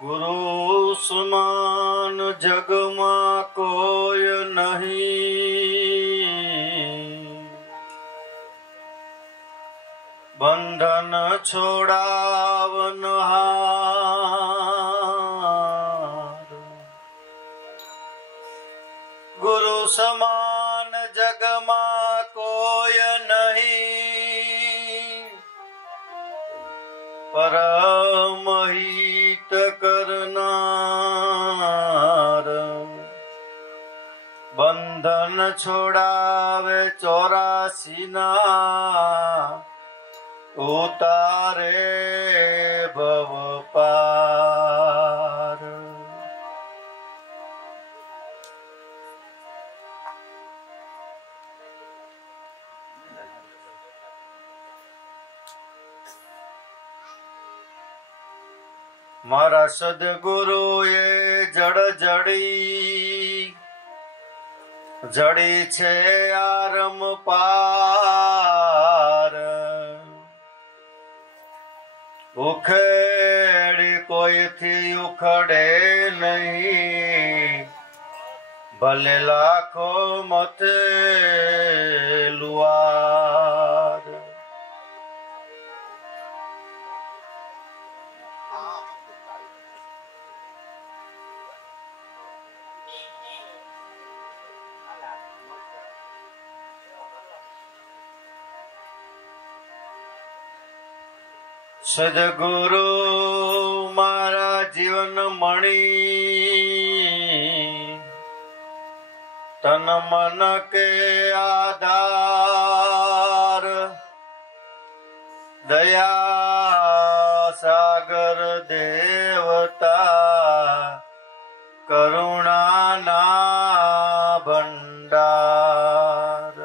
गुरु समान जग में कोई नहीं, बंधन छोड़ावनहार। गुरु समान जग में कोई नहीं, परम हित करनार। बंधन छोड़ावे 84 ना, उतारे भव पार। मारा सदगुरु ये जड़ जड़ी छे आरम पार। उखेड़ी कोई थी उखड़े नहीं, भले लाखों मथे लुआर। सदगुरु मारा जीवन मणि, तन मन के आधार। दया सागर देवता, करुणा ना भंडार।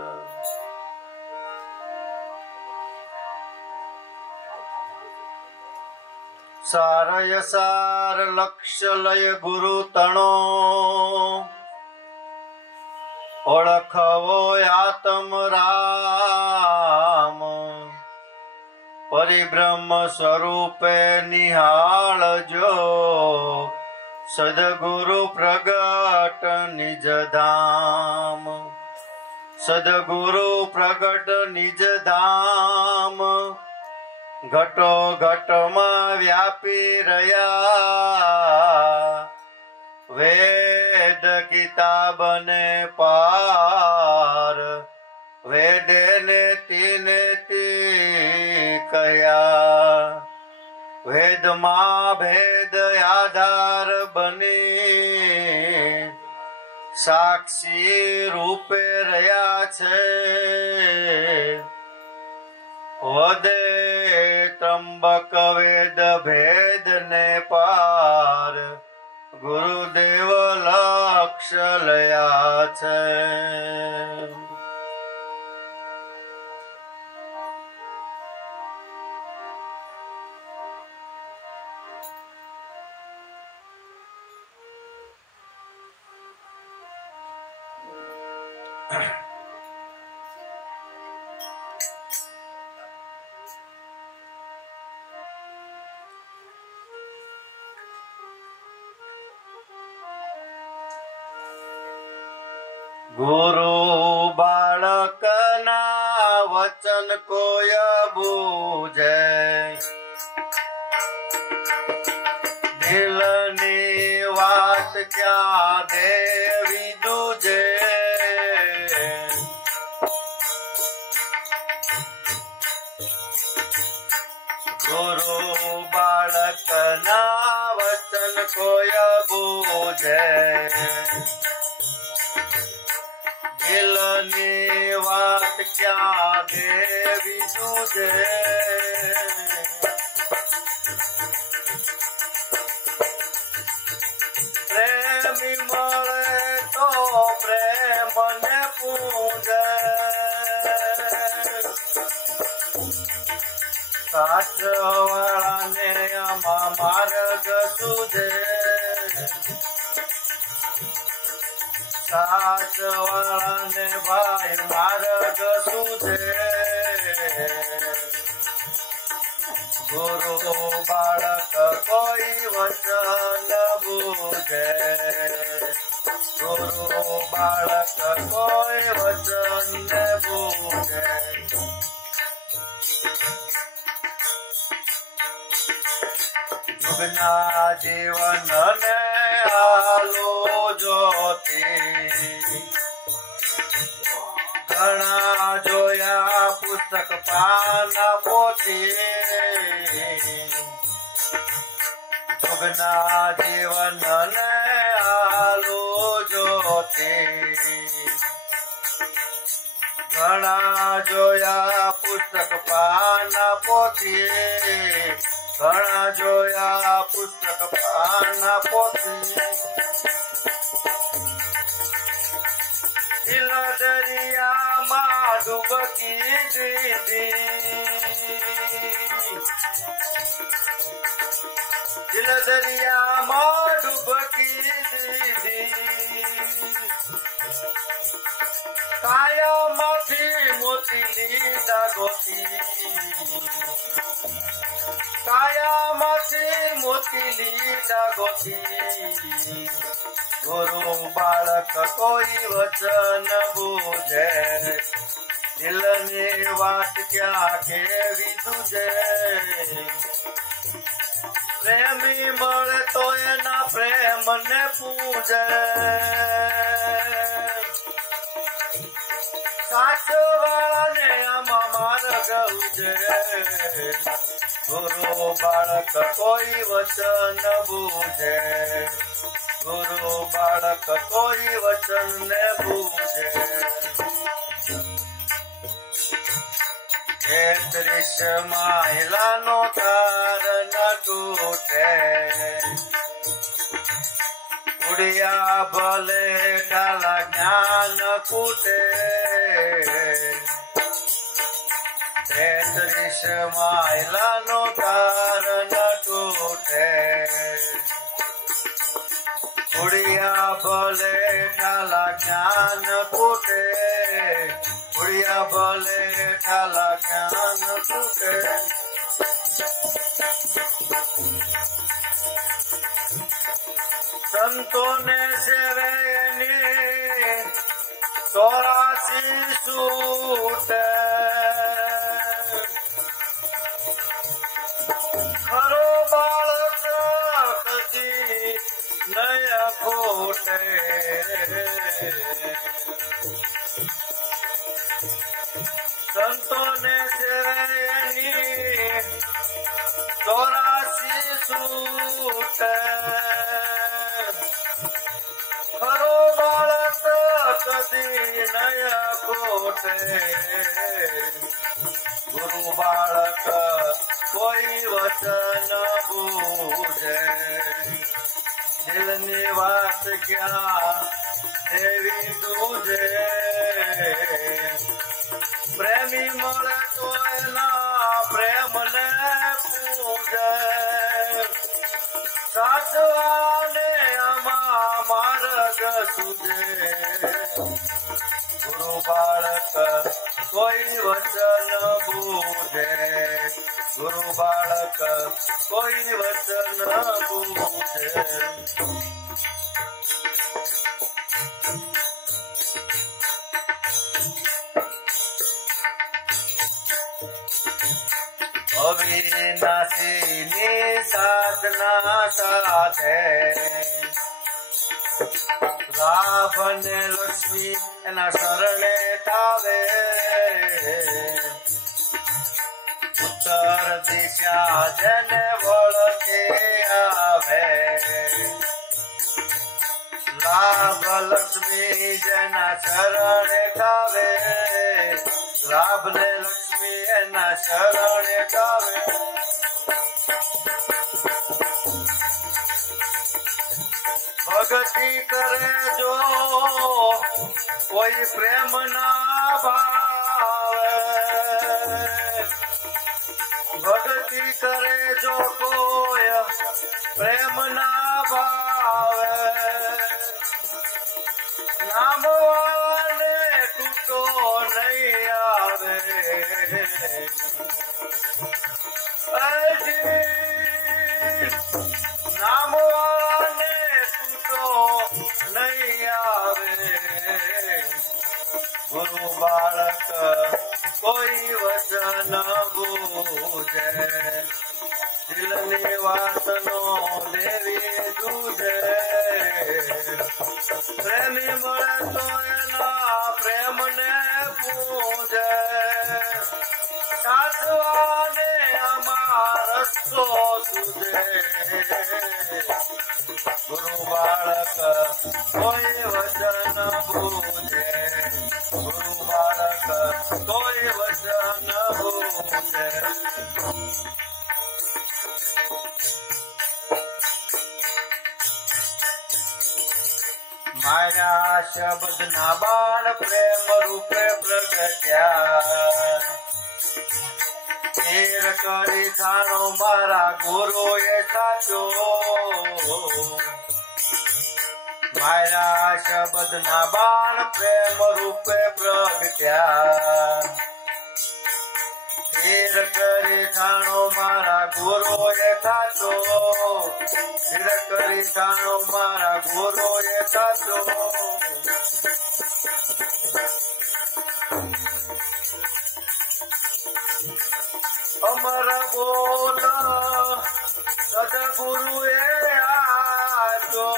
सार यसार लक्ष्य लय गुरु तणो, ओळखवो आत्म राम। परिब्रह्म स्वरूपे निहाळजो, सद्गुरु प्रगट निज धाम। सद्गुरु प्रगट निज धाम, घटो घट में व्यापी रया। वेद किताब ने पार, वेदे ने तीने ती कया। वेद मां भेद आधार बनी, साक्षी रूपे रया छे। वदे त्र्यंबक वेद भेद ने पार, गुरुदेव लक्ष्य लया छे। गुरु बालक ना वचन कोय बूझे, दिलनी वात क्या देवी दूजे। गुरु बालक ना वचन कोय बूझे, दिलनी वात क्या देवी दूजे। प्रेमी मरे तो प्रेम ने पूजे, साचवाळा ने आमा मार्ग सूझे। साचवाळा ने भाई मार्ग सूझे। गुरु बालक कोई वचन બુજે ગુરુ બાળક કોઈ વચન ને બુજે યુગના જીવન ને આલો જ્યોતિ ઘણા જોયા પુસ્તક પાના પોથી યુગના જીવન ને આલો જ્યોતિ ઘણા જોયા પુસ્તક પાના પોથી ઘણા જોયા પુસ્તક પાના પોથી દિલ દરિયામાં ડૂબકી દીધી દિલ દરિયામાં ડૂબકી દીધી કાયામાંથી મોતી લીધા ગોતી કાયામાંથી મોતી લીધા ગોતી ગુરુ બાળક કોઈ વચન બુજે દિલની વાત ક્યાં કેવી તુજે પ્રેમી મળે તો એના પ્રેમ ને પૂજે સાચવાને આમાં માર્ગ ઉજે ગુરુ બાળક કોઈ વચન બુજે ગુરુ બાળક કોઈ વચન ને બુજે 33 માયલાનો તાર ન તૂટે ઉડિયા ભલે કાલા જ્ઞાન કૂટે 33 માયલાનો તાર ન તૂટે ઉડિયા ભલે કાલા જ્ઞાન કૂટે ઉડિયા ભલે કાલા જ્ઞાન કૂટે સંતોને સેવે ની 84 સૂટે ખરો બાળક કદી નયા ખોટે સંતોને સેવેની 84 સૂટે ખરો બાળક કદી નયા ખોટે ગુરુ બાળક કોઈ વચન બુજે દિલની વાત ક્યાં દેવી તુજે પ્રેમી મળે તો એના પ્રેમ ને પૂજે સાચવાને આમાં માર્ગ સુજે ગુરુ બાળક કોઈ વચન બુજે ગુરુ બાળક કોઈ વચન બુજે અવિનાશીની સાધના સાધે લાભ ને લક્ષ્મી એના શરણે થાવે ઉત્તર દિશા જેને વળકે આવે લાભ લક્ષ્મી જેના શરણે થાવે લાભ ને લક્ષ્મી એના શરણે થાવે ભક્તિ કરે જો કોઈ પ્રેમ ના ભાવે ભક્તિ કરે જો કોઈ પ્રેમ ના ભાવે નામ વાળાને તૂટો નહીં આવે નામ વાળાને કોઈ વચન બૂજે દિલની વાતનો દેવી દૂજે પ્રેમી મળે તો એના પ્રેમને પૂજે સાચવાને આમાં રસ્તો સુજે ગુરુ બાળક કોઈ વચન બૂજે ગુરુ બાળક કોઈ વચન બૂજે મારા શબ્દના બાળ પ્રેમ રૂપે પ્રગટ્યા હેર કરી થાણો મારા ગુરુ એ સાચો મારા શબ્દના બાળ પ્રેમ રૂપે પ્રગટ્યા હેર કરી થાણો મારા ગુરુ એ સાચો હેર કરી થાણો મારા ગુરુ એ સાચો અમર બોલ સદગુરુ એ આજો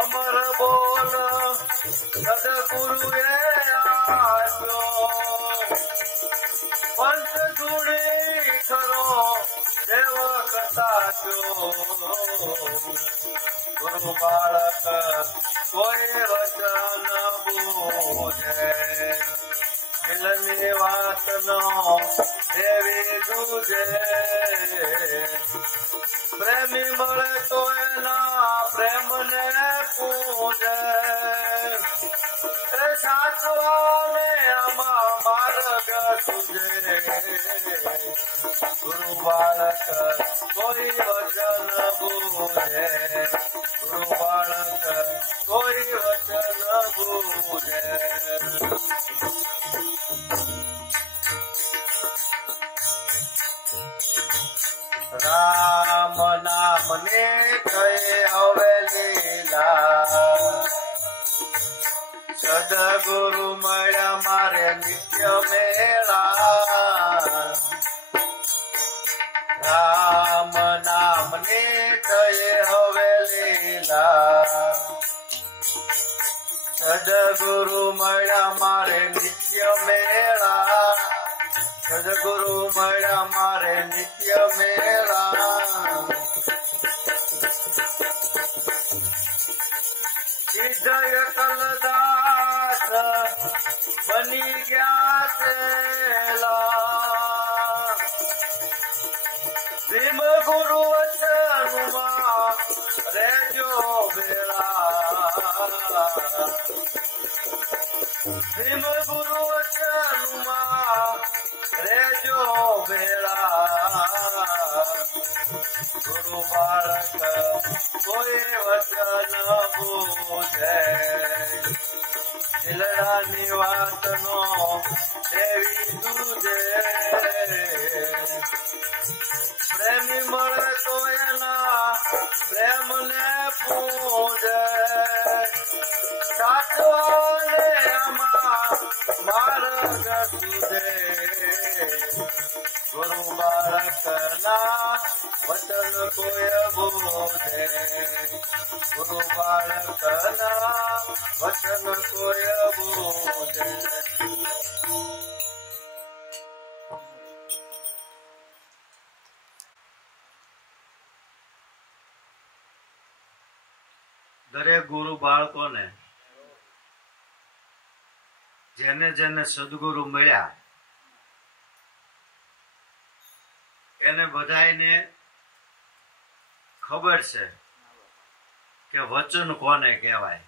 અમર બોલ સદગુરુ એ આજો પંચ ધૂળી ખરો સેવક સાચો ગુરુ બાળક કોઈ વચન બૂજે દિલની વાતનો દેવી દૂજે પ્રેમી મળે તો એના પ્રેમને પૂજે સાચવાને આમાં માર્ગ સુજે ગુરુ બાળક કોઈ વચન બૂજે ગુરુ બાળક કોઈ વચન બૂજે રામ નામ ને કહે હવે લીલા સદગુરુ મળ્યા મારે નિત્ય મેળા રામ નામ ને કહે હવે લીલા સદગુરુ મળ્યા મારે નિત્ય મેળા સદગુરુ મળ્યા મારે નિત્ય મેળા જય કલદાસ બની ગયા છેલા ભીમ ગુરુ વચનમાં રેજો ભેળા ભીમ ગુરુ વચનમાં રેજો ભેળા ગુરુ બાળક કોઈ વચન બૂજે દિલડાની વાતનો દેવી દૂજે પ્રેમી મળે તો એના પ્રેમને પૂજે સાચવાને આમાં માર્ગ સુજે ગુરુ બાળકના વચન કોઈ બૂજે ગુરુ બાળકના વચન કોઈ બૂજે દરેક ગુરુ બાળકોને જેને જેને સદગુરુ મળ્યા એને બધાને ખબર છે કે વચન કોને કહેવાય.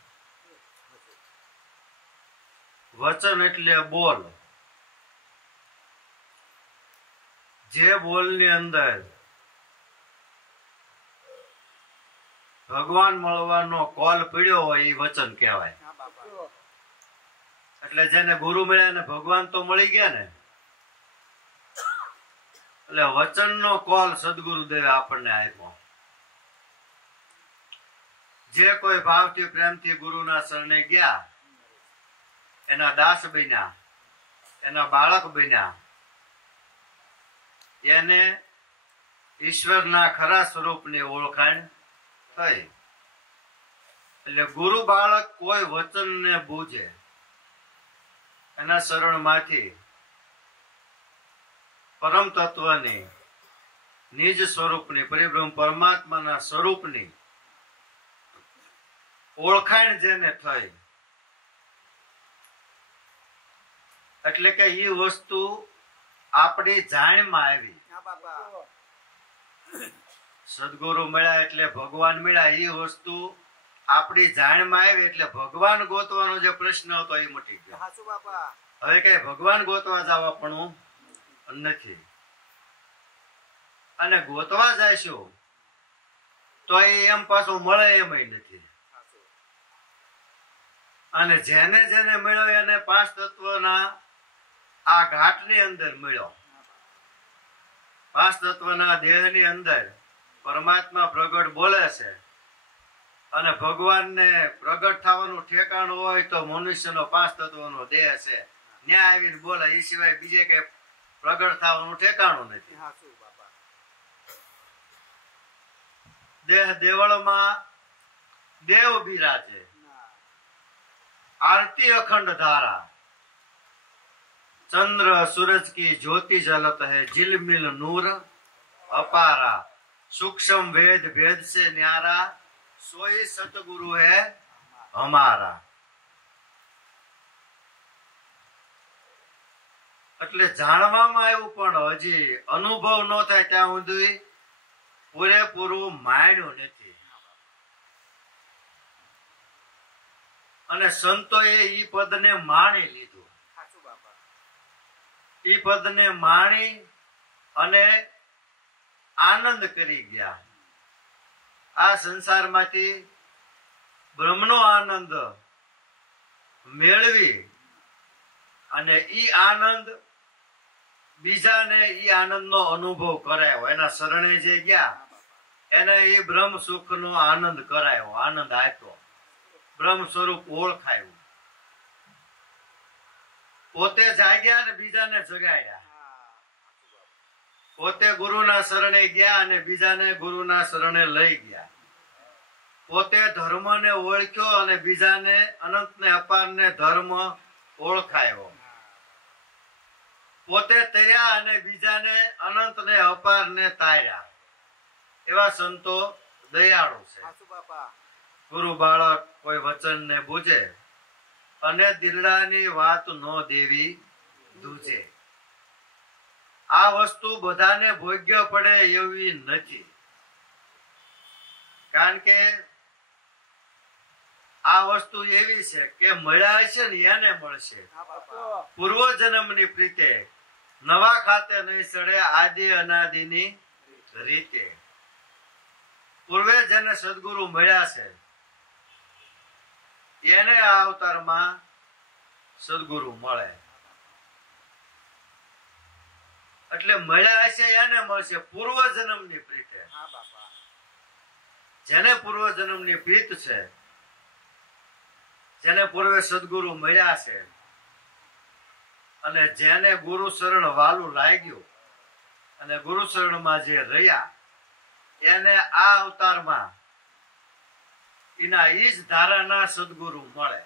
વચન એટલે બોલ. જે બોલની અંદર ભગવાન મળવાનો કોલ પડ્યો હોય એ વચન કહેવાય. એટલે જેને ગુરુ મળ્યા ને ભગવાન તો મળી ગયા ને, એટલે વચનનો કોલ સદગુરુદેવે આપણને આપ્યો. જે કોઈ ભાવથી પ્રેમથી ગુરુના શરણે ગયા એના દાસ બન્યા, એના બાળક બન્યા, એને ઈશ્વરના ખરા સ્વરૂપની ઓળખાણ થઈ. એટલે ગુરુ બાળક કોઈ વચનને બૂજે, એના શરણમાંથી પરમ તત્વની, નિજ સ્વરૂપની, પરિબ્રહ્મ પરમાત્માના સ્વરૂપની ઓળખાણ જેને થઈ, એટલે કે એ વસ્તુ આપણી જાણમાં આવી. સદગુરુ મળ્યા એટલે ભગવાન મળ્યા, એ વસ્તુ આપણી જાણમાં આવી એટલે ભગવાન ગોતવાનો જે પ્રશ્ન હતો એ મટી ગયો. હવે કઈ ભગવાન ગોતવા જવા પણ નથી. અને ગોતવા જઈશું તો એમ પાછું મળે એમય નથી. અને જેને જેને મળ્યો એને પાંચ તત્વના આ ઘાટની અંદર મળ્યો. પાંચ તત્વના દેહની અંદર પરમાત્મા પ્રગટ બોલે છે. અને ભગવાનને પ્રગટ થવાનું ઠેકાણું હોય તો મનુષ્યનો પાંચ તત્વનો દેહ છે, ન્યા આવીને બોલે. એ સિવાય બીજે કઈ પ્રગટ થવાનું ઠેકાણું નથી. દેહ દેવળમાં દેવ બિરાજે, आरती अखंड धारा, चंद्र सूरज की ज्योति जलत है, झिलमिल नूर अपारा, सूक्ष्म वेद भेद से न्यारा, सोई सतगुरु है हमारा. એટલે જાણવામાં આવ્યું પણ હજી અનુભવ ન થાય ત્યાં સુધી પૂરેપૂરું માણ્યું નથી. અને સંતોએ ઈ પદને માણી લીધું. ઈ પદને માણી અને આનંદ કરી ગયા. આ સંસારમાંથી બ્રહ્મનો આનંદ મેળવી અને ઈ આનંદ બીજાને ઈ આનંદનો અનુભવ કરાયો. એના શરણે જે ગયા એને ઈ બ્રહ્મ સુખનો આનંદ કરાયો, આનંદ આપ્યો, બ્રહ્મ સ્વરૂપ ઓળખાયું. પોતે જાગ્યા અને બીજાને જગાડ્યા. પોતે ગુરુના શરણે ગયા અને બીજાને ગુરુના શરણે લઈ ગયા. પોતે ધર્મને ઓળખ્યો અને બીજાને અનંતને અપારને ધર્મ ઓળખાયો. પોતે તર્યા અને બીજાને અનંતને અપારને તાર્યા. એવા સંતો દયાળુ છે. ગુરુ બાળક કોઈ વચન ને બૂજે અને દિલડાની વાત નો દેવી દૂજે. આ વસ્તુ બધાને ભોગ્ય પડે એવી નથી. કારણ કે આ વસ્તુ એવી છે કે મળ્યા છે ને એને મળશે. પૂર્વ જન્મની પ્રીતે નવા ખાતે નહીં સડે, આદિ અનાદિની રીતે. પૂર્વે જેને સદગુરુ મળ્યા છે એને આ અવતારમાં સદગુરુ મળે. એટલે મળ્યા છે એને મળશે પૂર્વ જન્મની પ્રીતે. જેને પૂર્વ જન્મની પ્રીત છે, જેને પૂર્વે સદગુરુ મળ્યા છે અને જેને ગુરુ શરણ વાલું લાગ્યું અને ગુરુ શરણમાં જે રહ્યા એને આ અવતારમાં એના ઈ જ ધારાના સદગુરુ મળે.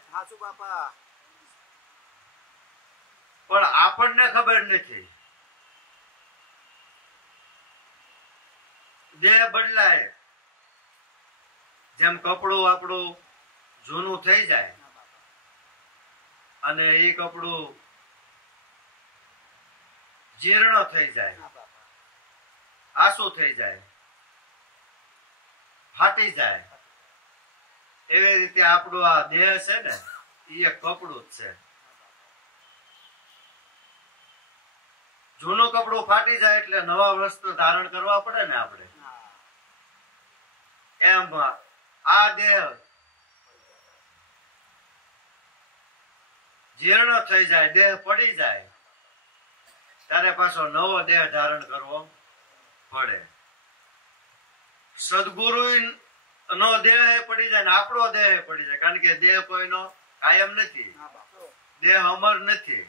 પણ આપણને ખબર નથી. દેહ બદલાય, જેમ કપડું આપણું જૂનું થઈ જાય અને એ કપડું જીર્ણ થઈ જાય, આસુ થઈ જાય, ફાટી જાય, એવી રીતે આપણું આ દેહ છે ને એ એક કપડું જ છે. જૂનું કપડું ફાટી જાય એટલે નવા વસ્ત્ર ધારણ કરવા પડે ને આપણે. એમ આ દેહ જીર્ણ થઈ જાય, દેહ પડી જાય ત્યારે પાછો નવો દેહ ધારણ કરવો પડે. સદગુરુ નો દેહ પડી જાય ને આપણો દેહ પડી જાય. કારણ કે દેહ કોઈનો કાયમ નથી. દેહ અમર નથી,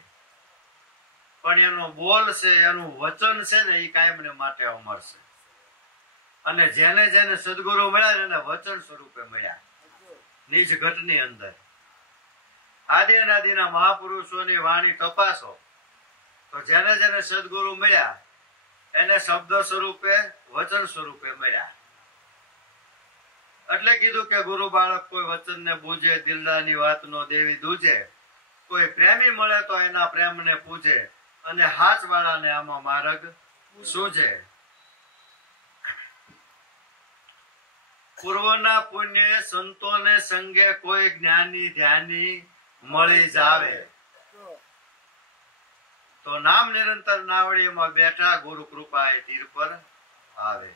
પણ એનો બોલ છે, એનું વચન છે ને એ કાયમને માટે અમર છે. અને જેને જેને સદગુરુ મળ્યા એને વચન સ્વરૂપે મળ્યા નિજ ઘટની અંદર. આદિ અનાદિના મહાપુરુષોની વાણી તપાસો તો જેને જેને સદગુરુ મળ્યા એને શબ્દ સ્વરૂપે વચન સ્વરૂપે મળ્યા. એટલે કીધું કે ગુરુ બાળક કોઈ વચનને બૂજે, દિલદારની વાતનો દેવી દૂજે. કોઈ પ્રેમી મળે તો એના પ્રેમને પૂજે, અને હાથ વાળાને આમાં માર્ગ સૂજે. પૂર્વના પુણ્ય સંતોને સંગે કોઈ જ્ઞાની ધ્યાની મળી જાવે તો નામ નિરંતર નાવડીમાં બેઠા ગુરુ કૃપા એ તીર પર આવે.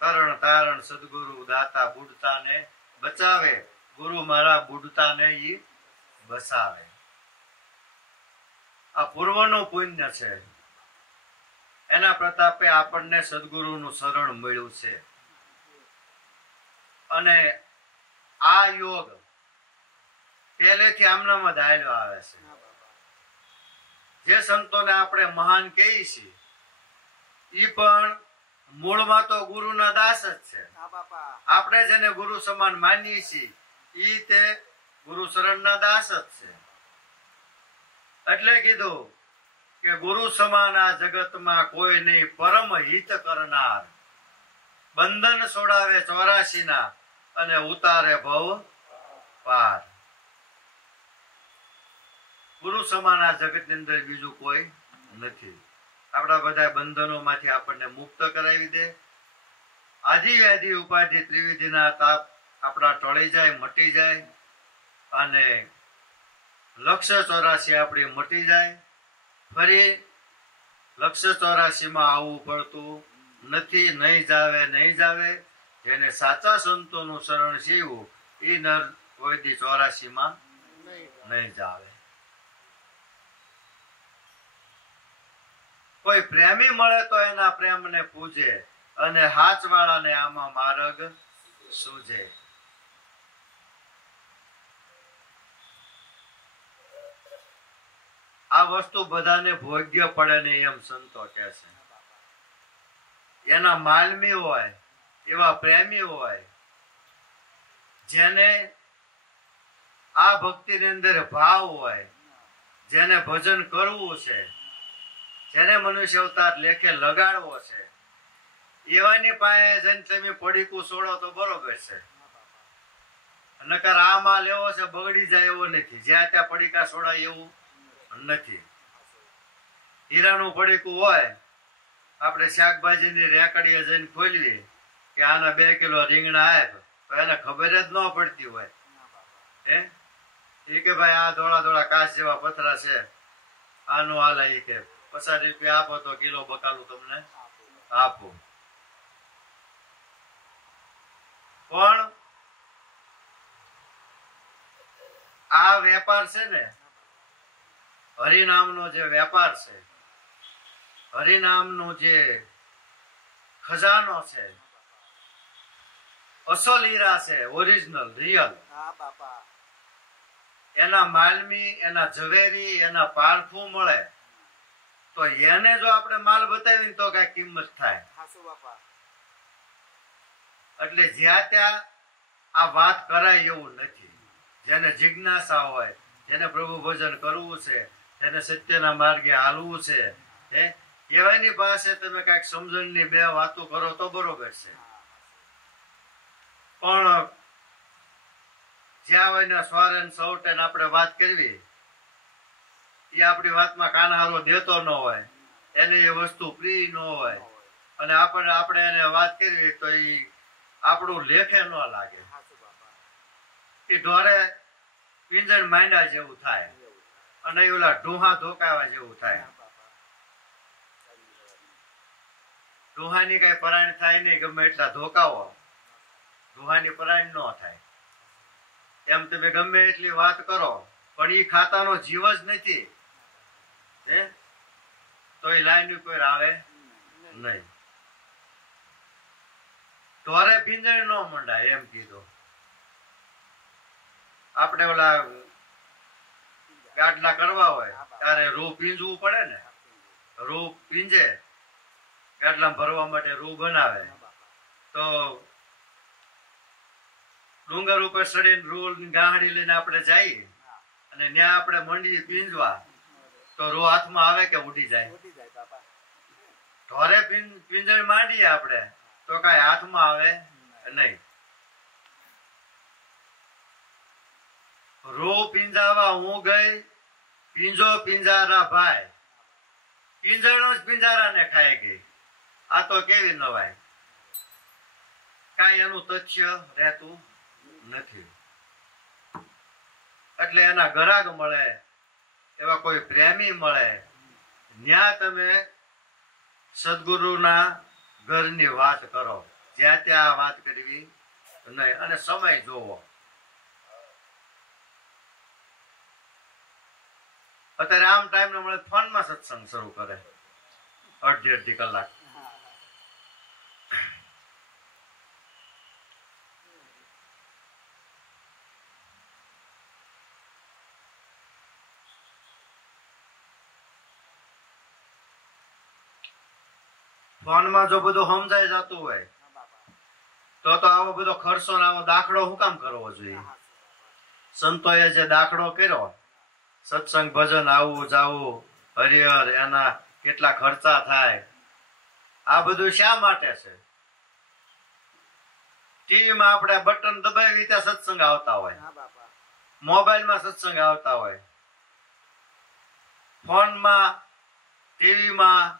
તરણ તારણ સદગુરુ દાતા બુડતાને બચાવે, ગુરુ મારા બુડતાને ઈ બસાવે. આ પૂર્વનું પુણ્ય છે, એના પ્રતાપે આપણને સદગુરુનું શરણ મળ્યું છે. અને આ યોગ પહેલેથી આમનામાં દાયલો આવે છે. જે સંતોને આપણે મહાન કહીએ છીએ ઈ પણ મૂળમાં તો ગુરુના દાસ જ છે. આપણે જેને ગુરુ સમાન માનીએ છીએ ઈ તે ગુરુ શરણના દાસ જ છે. એટલે કીધું કે ગુરુ સમાન આ જગતમાં કોઈ નહીં, પરમ હિત કરનાર, બંધન છોડાવે 84 ના અને ઉતારે ભવ પાર. ગુરુ સમાન આ જગત ની અંદર બીજું કોઈ નથી. આપણા બધા બંધનો માંથી આપણને મુક્ત કરાવી દે. આદિ વ્યાધિ ઉપાધિ ત્રિવિધિના તાપ આપણા ટળી જાય, મટી જાય, અને લક્ષ્ય 84 આપણી મટી જાય. ફરી લક્ષ્ય 84 માં આવવું પડતું નથી. નહીં જાવે જેને સાચા સંતોનું શરણ સીવું એ નર કોઈ દી 84 માં નહીં જાવે. કોઈ પ્રેમી મળે તો એના પ્રેમને પૂજે, અને હાચવાળાને આમાં માર્ગ સૂજે. આ વસ્તુ બધાને ભોગ્ય પડે નહીં એમ સંતો કહે છે. એના માલમી હોય, એવા પ્રેમી હોય, જેને આ ભક્તિની અંદર ભાવ હોય, જેને ભજન કરવું છે, જેને મનુષ્ય અવતાર લેખે લગાડવો છે, એવાની પાસે જઈને તમે પડીકું છોડો તો બરોબર છે. નકર આ માલ એવો છે બગડી જાય એવો નથી. જ્યાં ત્યાં પડીકા છોડાય એવું નથી. હીરાનું પડીકું હોય, આપણે શાકભાજીની રેકડીએ જઈને ખોલવી કે આના 2 કિલો રીંગણા આપ, તો એને ખબર જ ન પડતી હોય એ કે ભાઈ આ ધોળા ધોળા કાચ જેવા પથરા છે, આનું હાલે. એ કે 50 રૂપિયા આપો તો કિલો બકાલું તમને આપું. પણ આ વેપાર છે ને, હરિનામનો જે વેપાર છે, હરિનામનો જે ખજાનો છે, અસલ હીરા છે, ઓરિજિનલ રિયલ, એના માલમી, એના ઝવેરી, એના પારખું મળે તો એને જો આપણે માલ બતાવીને તો કઈ કિંમત થાય. એટલે જ્યાં ત્યાં આ વાત કરાય એવું નથી. જેને જિજ્ઞાસા હોય, જેને પ્રભુ ભજન કરવું છે, જેને સત્યના માર્ગે હાલવું છે, એવાની પાસે તમે કઈક સમજણની 2 વાતો કરો તો બરોબર છે. પણ જ્યાં હોય ને સ્વારે સૌટે આપણે વાત કરવી, એ આપણી વાતમાં કાનહારો દેતો ન હોય, એને એ વસ્તુ પ્રિય ન હોય, અને આપણે એને વાત કરવી તો એ આપણું લેખે ન લાગે. એ ઢોરે પિંજણ માંડ્યા જેવું થાય, અને ઓલા ડુહા ધોકાવા જેવું થાય. ડુહાની કઈ પરાયણ થાય નહીં, ગમે એટલા ધોકાવો, ડુહાની પરાયણ ન થાય. એમ તમે ગમે એટલી વાત કરો, પણ એ ખાતાનો જીવ જ નથી તો એ લાઈન ઉપર આવે નહીં. ઢોરે પિંજણ ન મંડાય એમ કીધું. આપણે ઓલા ગાડલા કરવા હોય ત્યારે રૂ પીંજવું પડે ને. રૂ પીંજે, ગાડલામાં ભરવા માટે રૂ બનાવે. તો ડુંગર ઉપર ચડીને રૂ ગાહડી લઈને આપણે જઈએ અને ત્યાં આપણે મંડી પીંજવા, તો રૂ હાથમાં આવે કે ઉડી જાય? ઢોરે પીંજણ માંડીએ આપણે તો કઈ હાથમાં આવે નહીં. રૂ પીંજાવા હું ગઈ, પીંજો પિંજારા ભાઈ, પીંજણો જ પિંજારાને ખાઈ ગઈ. આ તો કેવી નવાય! કઈ એનું તથ્ય રહેતું નથી. એટલે એના ગરાગ મળે, એવા કોઈ પ્રેમી મળે, ત્યાં તમે સદગુરુના ઘરની વાત કરો. જ્યાં ત્યાં વાત કરવી નહીં. અને સમય જોવો. અત્યારે આમ ટાઈમ મળે ફોનમાં સત્સંગ શરૂ કરે અડધી કલાક. ફોનમાં જો બધું સમજાઈ જતું હોય તો આવો બધો ખર્ચો ને આવો દાખલો શું કામ કરવો જોઈએ? સંતોએ જે દાખલો કર્યો, સત્સંગ ભજન આવું જાવું હરિહર, એના કેટલા ખર્ચા થાય, આ બધું શા માટે છે? ટીવીમાં આપણે બટન દબાવી ત્યાં સત્સંગ આવતા હોય, મોબાઈલમાં સત્સંગ આવતા હોય, ફોનમાં, ટીવીમાં.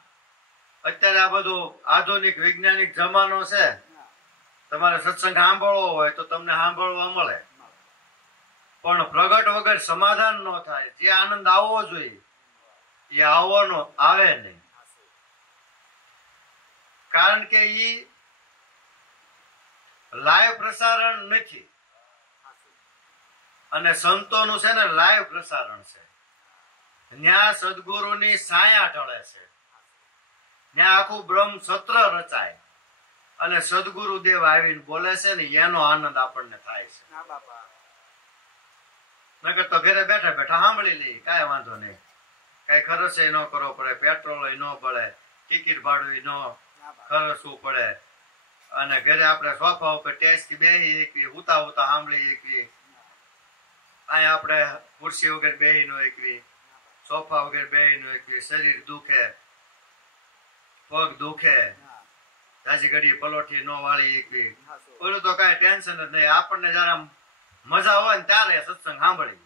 અત્યારે આ બધું આધુનિક વૈજ્ઞાનિક જમાનો છે. તમારે સત્સંગ સાંભળવો હોય તો તમને સાંભળવા મળે, પણ પ્રગટ વગર સમાધાન ન થાય. જે આનંદ આવવો જોઈએ એ આવવાનો આવે નહીં. કારણ કે ઈ લાઈવ પ્રસારણ નથી, અને સંતોનું છે ને લાઈવ પ્રસારણ છે. ત્યાં સદગુરુની સાયા ઢળે છે, ત્યાં આખું બ્રહ્મ સત્ર રચાય અને સદગુરુ દેવ આવીને બોલે છે ને, એનો આનંદ આપણને થાય છે. નકર તો ઘરે બેઠા બેઠા સાંભળી લઈએ, કઈ વાંધો નહીં, કઈ ખર્ચ ન કરવો પડે, પેટ્રોલ ન પડે, ટિકિટ ભાડું ન ખર્ચવું પડે, અને ઘરે આપણે સોફા ઉપર ટેસ્ટથી બેસી એકવી, ઉતા ઉતા સાંભળી એકવી. અહીંયા આપણે ખુરશી વગર બેસી નો એકવી, સોફા વગર બેસી નો એકવી. શરીર દુખે, પગ દુખે, જાજી ઘડી પલોઠી નો વાળી એકવી. ઓલું તો કઈ ટેન્શન જ નહીં. આપણને જરા મજા હોય ને ત્યારે સત્સંગ સાંભળી,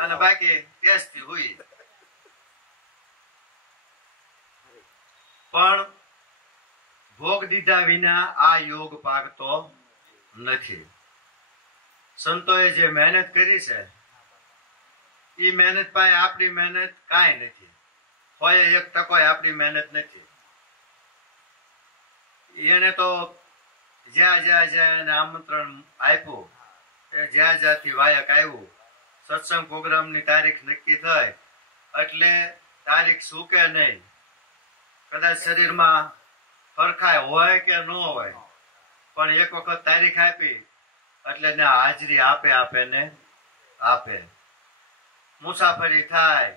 અને બાકી ટેસ્ટથી હોય. પણ ભોગ દીધા વિના આ યોગ પાકતો નથી. સંતોએ જે મહેનત કરી છે એ મહેનત પાસે આપણી મહેનત કાંઈ નથી. હોય 1% આપણી મહેનત નથી. એને તો જ્યાં જ્યાં એને આમંત્રણ આપ્યું, જ્યાં જ્યાંથી વાયક આવ્યું, સત્સંગ પ્રોગ્રામની તારીખ નક્કી થઈ એટલે તારીખ ચૂકે નહીં. કદાચ શરીરમાં ફરખાય હોય કે ન હોય, પણ એક વખત તારીખ આપી એટલે ને હાજરી આપે ને આપે. મુસાફરી થાય,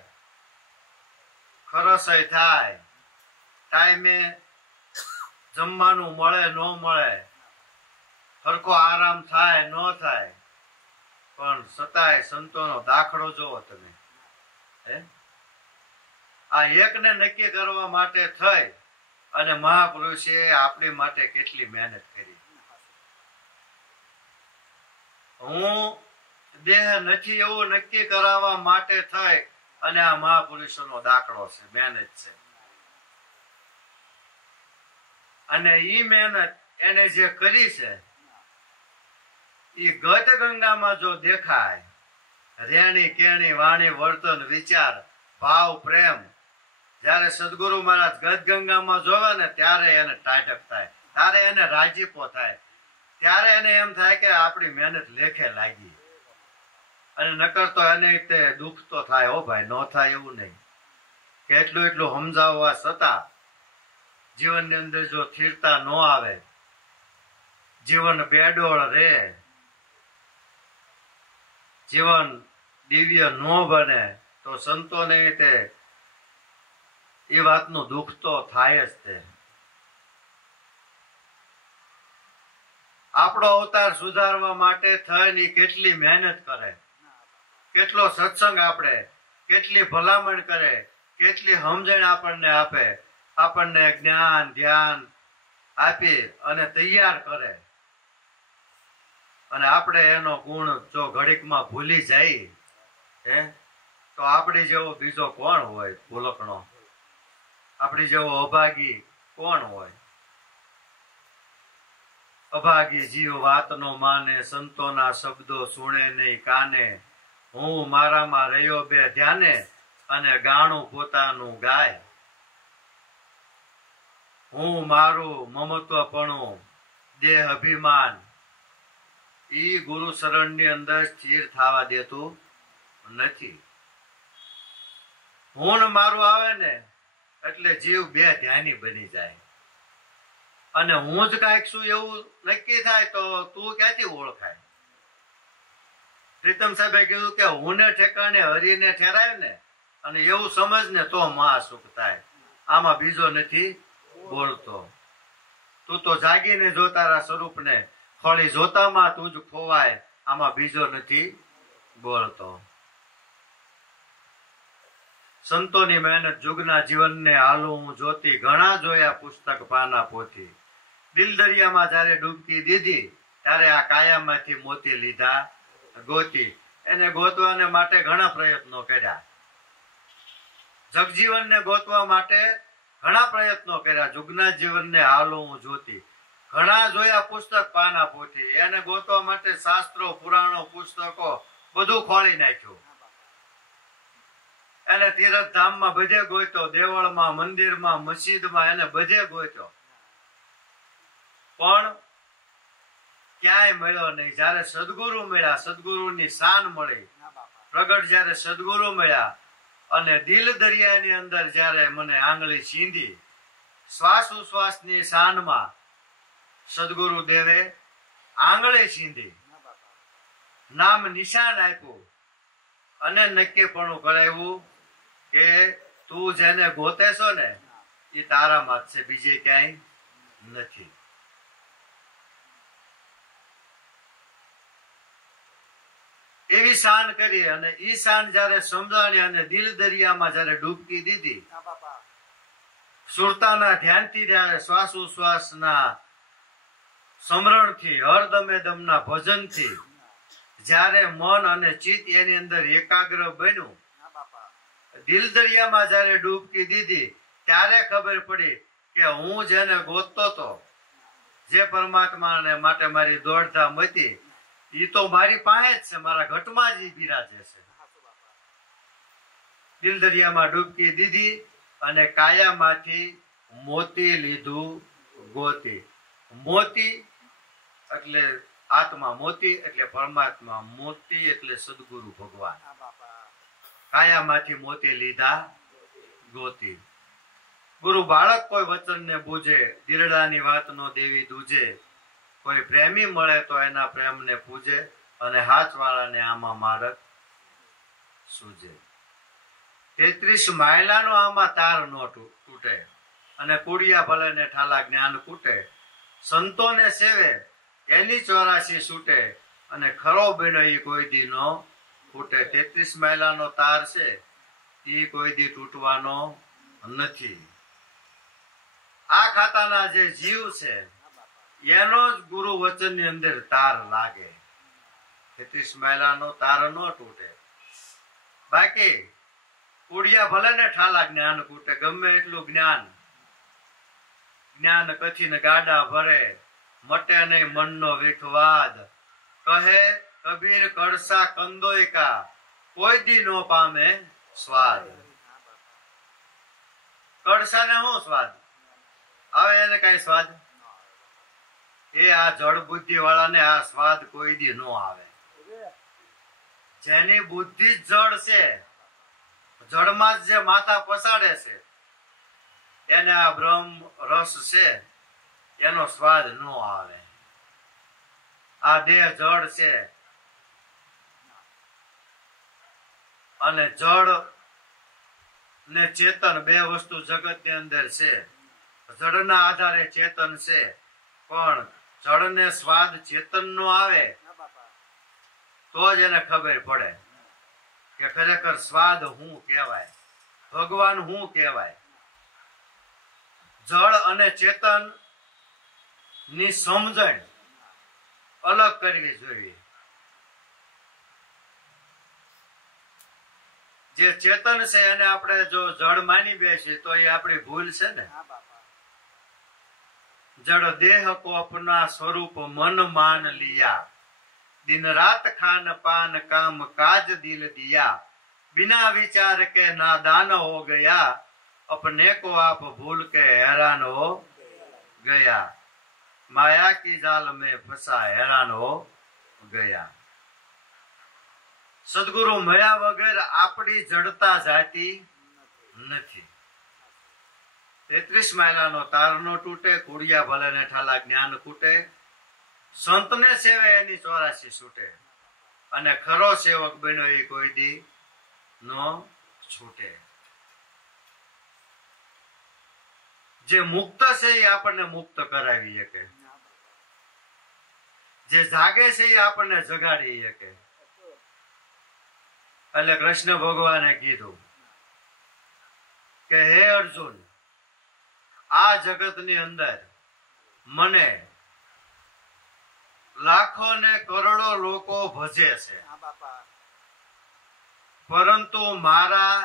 ખરસાઈ થાય, ટાઈમે જમવાનું મળે ન મળે, સરખો આરામ થાય ન થાય, પણ છતાંય સંતોનો દાખલો જોવો તમે. આ એકને નક્કી કરવા માટે થઈ અને મહાપુરુષે આપણી માટે કેટલી મહેનત કરી. હું દેહ નથી એવું નક્કી કરાવવા માટે થઈ અને આ મહાપુરુષોનો દાખલો છે, મહેનત છે. અને ઈ મહેનત એને જે કરી છે ઈ ગત ગંગામાં જો દેખાય, રેણી કેણી વાણી વર્તન વિચાર ભાવ પ્રેમ, જયારે સદગુરુ મહારાજ ગત ગંગામાં જોવે ને ત્યારે એને ટાઢક થાય, ત્યારે એને રાજીપો થાય, ત્યારે એને એમ થાય કે આપણી મહેનત લેખે લાગી. અને નકર તો એને તે દુઃખ તો થાય. હો ભાઈ, ન થાય એવું નહીં. કે એટલું સમજાવવા છતાં જીવનની અંદર જો સ્થિરતા ન આવે, જીવન બેડોળ રહે, જીવન દિવ્ય ન બને, તો સંતોને તે એ વાતનું દુઃખ તો થાય જ તે. આપણો અવતાર સુધારવા માટે થઈને કેટલી મહેનત કરે, કેટલો સત્સંગ આપણે, કેટલી ભલામણ કરે, કેટલી સમજણ આપણને આપે, આપણને જ્ઞાન ધ્યાન આપી અને તૈયાર કરે, અને આપણે એનો ગુણ જો ઘડીકમાં ભૂલી જાય તો આપણી જેવો બીજો કોણ હોય ભૂલકણો? આપણી જેવો અભાગી કોણ હોય? અભાગી જીવ વાત નો માને, સંતોના શબ્દો સુણે નહીં કાને. હું મારામાં રહ્યો બે ધ્યાને, અને ગાણું પોતાનું ગાય. હું મારું મમત્વપણું દેહ અભિમાન ઈ ગુરુ શરણની અંદર સ્થિર થવા દેતું નથી. હું મારું આવે ને એટલે જીવ બે ધ્યાની બની જાય, અને હું જ કાંઈક છું એવું નક્કી થાય તો તું ક્યાંથી ઓળખાય? પ્રીતમ સાહેબે કીધું કે હું ને ઠેકાણે હરીને ઠેરાય ને, અને એવું સમજ ને તો મહાસુખ થાય. આમાં બીજો નથી બોલતો. તું તો જાગીને જો તારા સ્વરૂપને, ખોળી જોતામાં તું જ ખોવાય. આમાં બીજો નથી બોલતો. સંતોની મહેનત જુગના જીવનને હાલું હું જોતી, ઘણા જોયા પુસ્તક પાના પોથી. દિલ દરિયામાં જયારે ડૂબકી દીધી ત્યારે આ કાયામાંથી મોતી લીધા ગોતી. એને ગોતવાને માટે ઘણા પ્રયત્નો કર્યા, જગજીવનને ગોતવા માટે ઘણા પ્રયત્નો કર્યા. જુગના જીવનને હાલું હું જોતી, ઘણા જોયા પુસ્તક પાના પોથી. એને ગોતવા માટે શાસ્ત્રો પુરાણો પુસ્તકો બધું ખોળી નાખ્યું. એને તીર્થધામમાં બધે ગોત્યો, દેવળમાં મંદિરમાં મસ્જિદમાં એને બધે ગોત્યો, પણ ક્યાંય મળ્યો નહીં. જયારે સદગુરુ મળ્યા, સદગુરુની શાન મળી પ્રગટ, જયારે સદગુરુ મળ્યા અને દિલ દરિયાની અંદર જયારે મને આંગળી સીંધી, શ્વાસ ઉશ્વાસની શાનમાં સદગુરુ દેવે આંગળી સીંધી, નામ નિશાન આપ્યું અને નક્કીપણું કરાવ્યું કે તું જેને ગોતે છો ને એ તારામાં જ છે, બીજે ક્યાંય નથી. એવી શાન કરી, અને ઈ શાન જયારે સમજાણી અને દિલ દરિયામાં જયારે ડૂબકી દીધી, સુરતાના ધ્યાનથી જયારે શ્વાસ ઉશ્વાસના સમરણથી, હરદમે દમના ભજનથી જયારે મન અને ચિત્ત એની અંદર એકાગ્ર બન્યું, દિલ દરિયામાં જયારે ડૂબકી દીધી ત્યારે ખબર પડી કે હું જેને ગોતતો હતો, જે પરમાત્માને માટે મારી દોડધામ હતી, એ તો મારી પાસે જ છે, મારા ઘટમાં જ બિરાજે છે. દિલ દરિયામાં ડૂબકી દીધી અને કાયામાંથી મોતી લીધું ગોતી. મોતી એટલે આત્મા, મોતી એટલે પરમાત્મા, મોતી એટલે સદગુરુ ભગવાન. કાયામાંથી મોતી લીધા ગોતી. ગુરુ બાળક કોઈ વચનને બૂજે, દિરડાની વાત નો દેવી દૂજે. કોઈ પ્રેમી મળે તો એના પ્રેમને પૂજે, અને હાથવાળાને આમાં મારક સૂજે. 33 માયલાનો આમાં તાર નો તૂટે, અને કુડિયા ભલે ને ઠાલા જ્ઞાન કૂટે. સંતોને સેવે એની 84 છૂટે, અને ખરો બન્યો એ કોઈ દી નો ફૂટે. 33 માયલાનો તાર છે એ કોઈ દી તૂટવાનો નથી. આ ખાતાના જે જીવ છે એનો જ ગુરુ વચન ની અંદર તાર લાગે. 33 માયલાનો તાર ન તૂટે. બાકી કુડિયા ભલે ને ઠાલા જ્ઞાન કૂટે, ગમે એટલું જ્ઞાન કથીને ગાડા ભરે, મટે નહીં મનનો વિખવાદ. કહે કબીર કડસા કંદોય કા, કોઈ દી નો પામે સ્વાદ. કડસા ને શું સ્વાદ આવે? એને કઈ સ્વાદ એ આ જળ બુદ્ધિ વાળાને આ સ્વાદ કોઈ દી નો આવે. જેની બુદ્ધિ જ જળ છે, જળમાં જ જે માથા પસાડે છે, એને આ બ્રહ્મ રસ છે એનો સ્વાદ નો આવે. આ દેહ જળ છે, અને જળ ને ચેતન બે વસ્તુ જગતની અંદર છે. જળના આધારે ચેતન છે, પણ જળને સ્વાદ ચેતન નો આવે તો જ એને ખબર પડે કે ખરેખર સ્વાદ શું કહેવાય, ભગવાન શું કહેવાય. જળ અને ચેતન ની સમજણ અલગ કરવી જોઈએ. જે ચેતન છે એને આપણે જો જળ માની બેસીએ તો એ આપણી ભૂલ છે ને. જળ દેહ કો અપના સ્વરૂપ મન માન લિયા, दिन रात खान पान काम काज दिल दिया, बिना विचार के नादान हो गया, अपने को आप भूल के हैरान हो गया, माया की जाल में फंसा हैरान हो गया. સદગુરુ મળ્યા વગર આપણી જડતા જાતી નથી. 33 માયલાનો તાર નો તૂટે, કુડિયા ભલે ને ઠાલા જ્ઞાન કૂટે, સંતને સેવે એની 84 છૂટે, અને ખરો સેવક બન્યો એ કોઈ દી નો છૂટે. જે મુક્ત છે એ આપણને મુક્ત કરાવી શકે, જે જાગે છે એ આપણને જગાડી શકે. એટલે કૃષ્ણ ભગવાને કીધું કે હે અર્જુન, આ જગતની અંદર મને લાખો ને કરોડો લોકો ભજે છે, પરંતુ મારા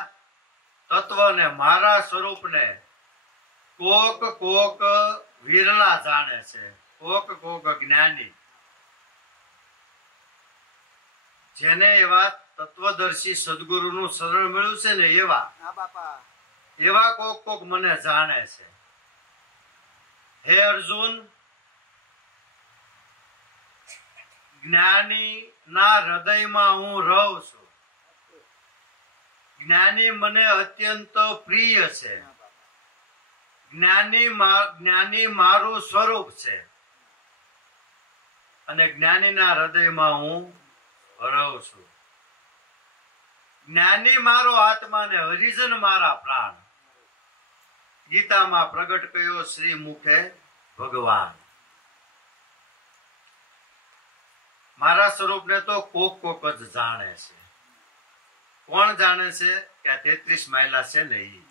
તત્વને, મારા સ્વરૂપને કોક વિરલા જાણે છે, કોક જ્ઞાની. જેને એવા તત્વદર્શી સદગુરુનું શરણ મળ્યું છે ને એવા કોક મને જાણે છે. હે અર્જુન, જ્ઞાની ના હૃદયમાં હું રહું છું. જ્ઞાની મને અત્યંત પ્રિય છે. જ્ઞાની મારું સ્વરૂપ છે, અને જ્ઞાનીના હૃદયમાં હું રહું છું. જ્ઞાની મારો આત્મા ને હરિજન મારા પ્રાણ. ગીતામાં પ્રગટ કયો શ્રી મુખે ભગવાન. મારા સ્વરૂપને તો કોક જ જાણે છે. કોણ જાણે છે? કે આ 33 માયલા છે ને ઈ.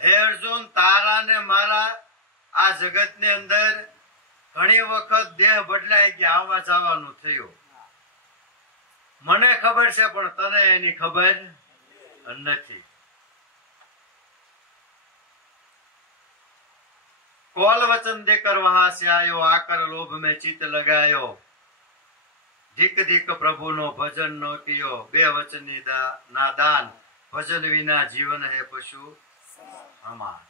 હે અર્જુન, તારા ને મારા આ જગત ની અંદર ઘણી વખત દેહ બદલાઈ ગયા, આવવા જવાનું થયું. મને ખબર છે, પણ તને એની ખબર નથી. કોલ વચન દેकर वहां से आयो, आकर लोभ में चित लगायो, धिक धिक प्रभु नो भजन नो कियो, बे वचन नादान, भजन विना जीवन है पशु हमार.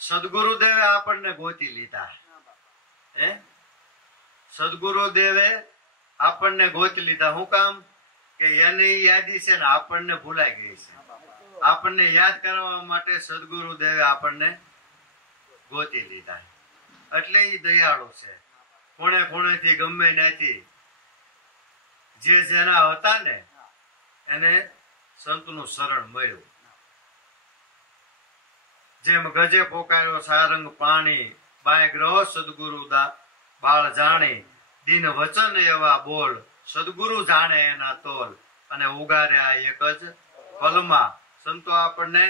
સદગુરુદેવે આપણને ગોતી લીધા. સદગુરુદેવે આપણને ગોતી લીધા. શું કામ? કે એની યાદી છે ને આપણને ભૂલાઈ ગઈ છે. આપણને યાદ કરવા માટે સદગુરુદેવે આપણને ગોતી લીધા. એટલે એ દયાળુ છે. ખૂણે ખૂણેથી ગમે ત્યાંથી જે જેના હતા ને એને સંતનું શરણ મળ્યું. જેમ ગજે પોકાર્યો સારંગ પાણી, બાય ગ્રહ સદગુરુ બાળ જાણી, દિન વચન એવા બોલ, સદગુરુ જાણે એના તોલ, અને ઉગાર્યા એક જ પલમાં. સંતો આપણને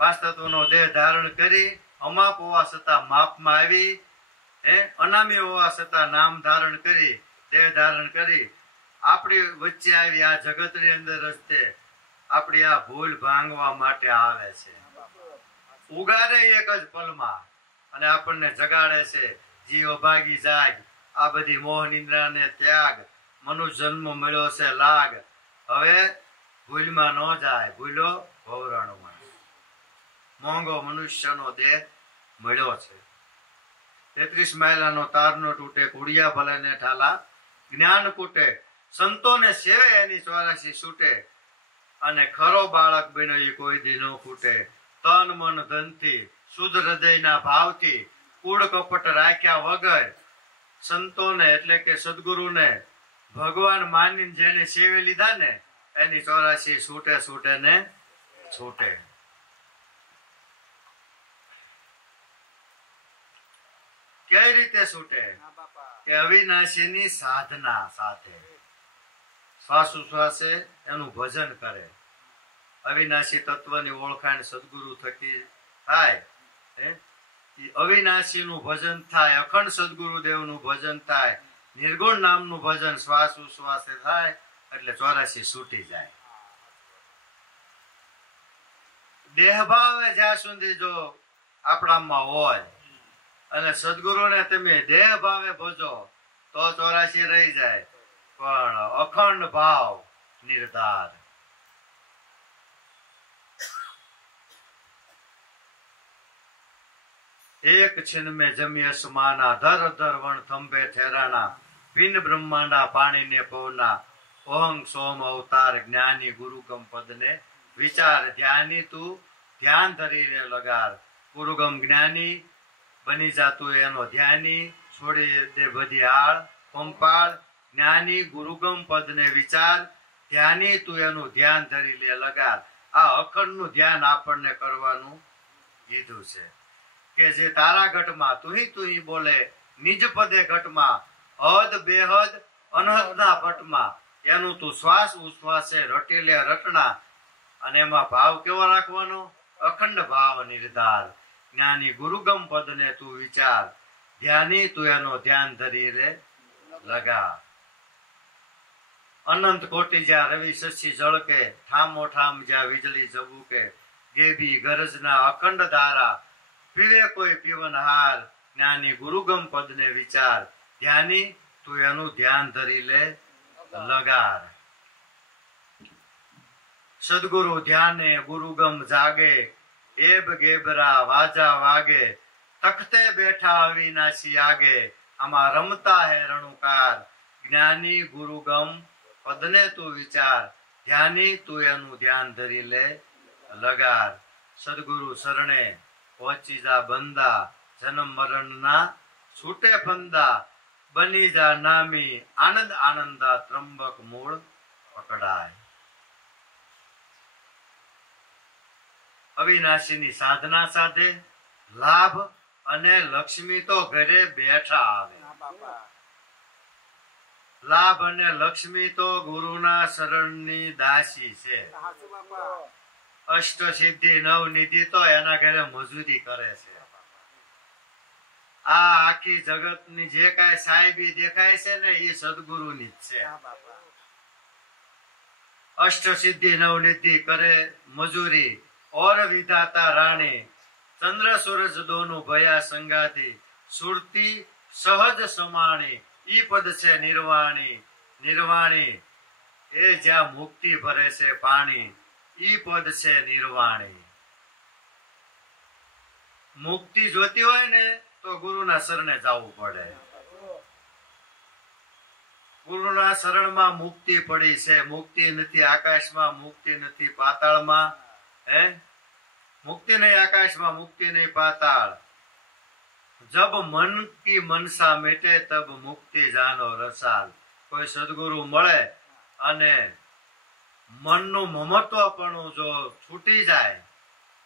5 તત્વનો દેહ ધારણ કરી, અમાપ હોવા છતાં માપમાં આવી, અનામી હોવા છતાં નામ ધારણ કરી, દેહ ધારણ કરી આપણી વચ્ચે આવી. આ જગતની અંદર રસ્તે આપણી આ ભૂલ ભાંગવા માટે આવે છે. ઉગાડે એક જ પલમાં અને આપણને જગાડે છે. જીવ ભાગી જાગ, આ બધી મોહ નિંદ્રાને ત્યાગ, મનુષ્ય જન્મ મળ્યો છે લાગ, હવે ભૂલમાં ન જાય, ભૂલો ભવરાણુમાં. મોંઘો મનુષ્યનો દેહ મળ્યો છે. 33 માયલાનો તાર નો તૂટે, કુડિયા ભલે ને ઠાલા જ્ઞાન કૂટે, સંતોને સેવે એની 84 છૂટે, અને ખરો બાળક બન્યો એ કોઈ દી ન ફૂટે. તન મન ધનથી, શુદ્ધ હૃદયના ભાવથી, કૂડ કપટ રાખ્યા વગર સંતોને એટલે કે સદગુરુને ભગવાન માનીને જેને સેવી લીધા ને એની 84 છૂટે છૂટે ને છૂટે. કઈ રીતે છૂટે? કે અવિનાશીની સાધના સાથે શ્વાસોશ્વાસે એનું ભજન કરે. અવિનાશી તત્વની ઓળખાણ સદગુરુ થકી થાય. અવિનાશી નું ભજન થાય, અખંડ સદગુરુદેવ નું ભજન થાય, નિર્ગુણ નામનું ભજન શ્વાસ ઉશ્વાસે થાય એટલે 84 છૂટી જાય. દેહભાવે જ્યાં સુધી જો આપણામાં હોય અને સદગુરુને તમે દેહ ભાવે ભજો તો 84 રહી જાય, પણ અખંડ ભાવ નિર્ધાર. એક છિન મેં જમી અસમાના ધર ધર વણ થંભે ઠેરાણા પિંડ બ્રહ્માંડા પાણી ને પવના ઓહં સોમ અવતાર જ્ઞાની ગુરુગમ પદને વિચાર ધ્યાની તું ધ્યાન ધરી રે લગાર. ગુરુગમ જ્ઞાની બની જાતું એનો ધ્યાની, છોડી દે બધી આળ પંપાળ. જ્ઞાની ગુરુગમ પદને વિચાર ધ્યાની તું એનું ધ્યાન ધરી લે લગાર. આ અખંડ નું ધ્યાન આપણને કરવાનું કીધું છે કે જે તારા ઘટમાં તુહી બોલે નિજ પદે ઘટમાં હદ બેહદ અનહદના પટમાં એનું તું શ્વાસ ઉશ્વાસે રટી લે રટણા. અને એમાં ભાવ કેવો રાખવાનો? અખંડ ભાવ નિર્ધાર. જ્ઞાની ગુરુગમ પદને તું વિચાર ધ્યાની તું એનો ધ્યાન ધરી રે લગા. અનંત કોટી જ્યાં રવિ શશી જળકે ઠામો ઠામ જ્યાં વીજળી ઝબુકે ગેબી ગરજના અખંડ ધારા પીવે કોઈ પીવન હાર. જ્ઞાની ગુરુગમ પદને વિચાર ધ્યાની તું એનું ધ્યાન ધરી લે લગાર. સદગુરુ ધ્યાને ગુરુગમ જાગે એબ ગેબરા વાજા વાગે તખતે બેઠા અવિનાશી આગે આમાં રમતા હે રણુકાર. જ્ઞાની ગુરુગમ પદને તું વિચાર ધ્યાની તું એનું ધ્યાન ધરી લે લગાર. સદગુરુ શરણે પહોંચી જા બંદા જન્મ મરણ ના છૂટે ફંદા બની જા નામી આનંદ આનંદા ત્રંબક મૂળ પકડાય. અવિનાશીની સાધના સાથે લાભ અને લક્ષ્મી તો ઘરે બેઠા આવે. લાભ અને લક્ષ્મી તો ગુરુના શરણની દાસી છે. અષ્ટ સિદ્ધિ નવ નિધિ તો એના ઘરે મજૂરી કરે છે. આ આખી જગતની જે કઈ સાહેબી દેખાય છે ને એ સદગુરુની જ છે. અષ્ટ સિદ્ધિ નવ નિધિ કરે મજૂરી ઓર વિધાતા રાણી ચંદ્ર સૂરજ દોનું ભયા સંગાતી સુરતી સહજ સમાણી ઈ પદ છે નિર્વાણી. નિર્વાણી એ જ્યાં મુક્તિ ભરે છે પાણી ઈ પદ છે નિર્વાણી. મુક્તિ જોતી હોય ને તો ગુરુના શરણે જવું પડે. ગુરુના શરણમાં મુક્તિ પડી છે. મુક્તિ નથી આકાશમાં, મુક્તિ નથી પાતાળમાં. મુક્તિ નહીં આકાશમાં, મુક્તિ નહીં પાતાળ. જબ મન કી મનસા મેટે તબ મુક્તિ જાનો રસાલ. કોઈ સદગુરુ મળે અને મનનું મમત્વપણું જો છૂટી જાય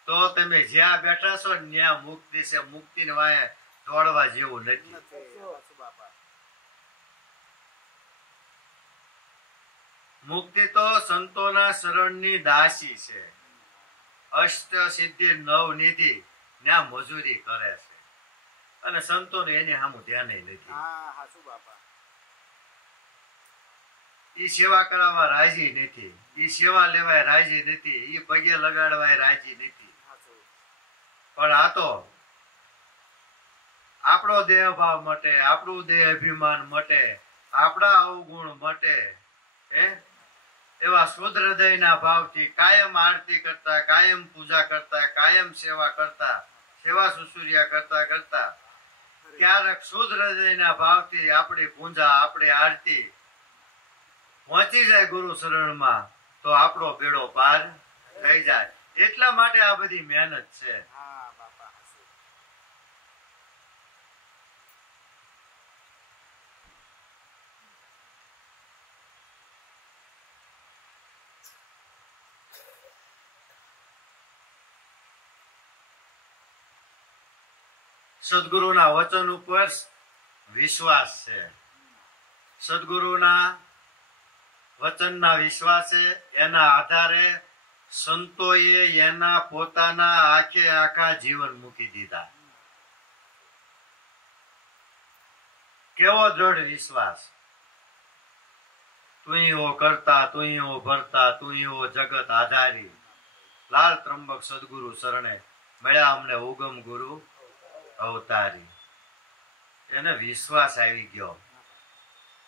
તો તમે જ્યાં બેઠા છો ત્યાં મુક્તિ છે. મુક્તિ વાય દોડવા જેવું નથી. મુક્તિ તો સંતોના શરણની દાસી છે. અષ્ટ સિદ્ધિ નવ નિધિ ત્યાં મજૂરી કરે છે અને સંતોને એની સામું ધ્યાન નથી. ઈ સેવા કરાવવા રાજી નથી, ઈ સેવા લેવાય રાજી નથી, ઈ પગે લગાડવાય રાજી નથી. પણ આ તો આપણો દેહ ભાવ માટે, આપણું દેહ અભિમાન માટે, આપણા અવગુણ માટે એવા શુદ્ધ હૃદયના ભાવથી કાયમ આરતી કરતા, કાયમ પૂજા કરતા, કાયમ સેવા કરતા, સેવા સુસુર્યા કરતા કરતા ક્યારેક શુદ્ધ હૃદયના ભાવથી આપણી પૂજા, આપણી આરતી પહોંચી જાય ગુરુ શરણમાં તો આપણો બેડો પાર થઈ જાય. એટલા માટે આ બધી મહેનત છે. સદગુરુના વચન ઉપર વિશ્વાસ છે. સદગુરુના વચનના વિશ્વાસે એના આધારે સંતોએ એના પોતાના આખે આખા જીવન મૂકી દીધા. કેવો દ્રઢ વિશ્વાસ! તુંયો કરતા તુંયો ભરતા તુંયો જગત આધારી, લાલ ત્રંબક સદગુરુ શરણે મળ્યા અમને ઉગમ ગુરુ અવતારી. એને વિશ્વાસ આવી ગયો.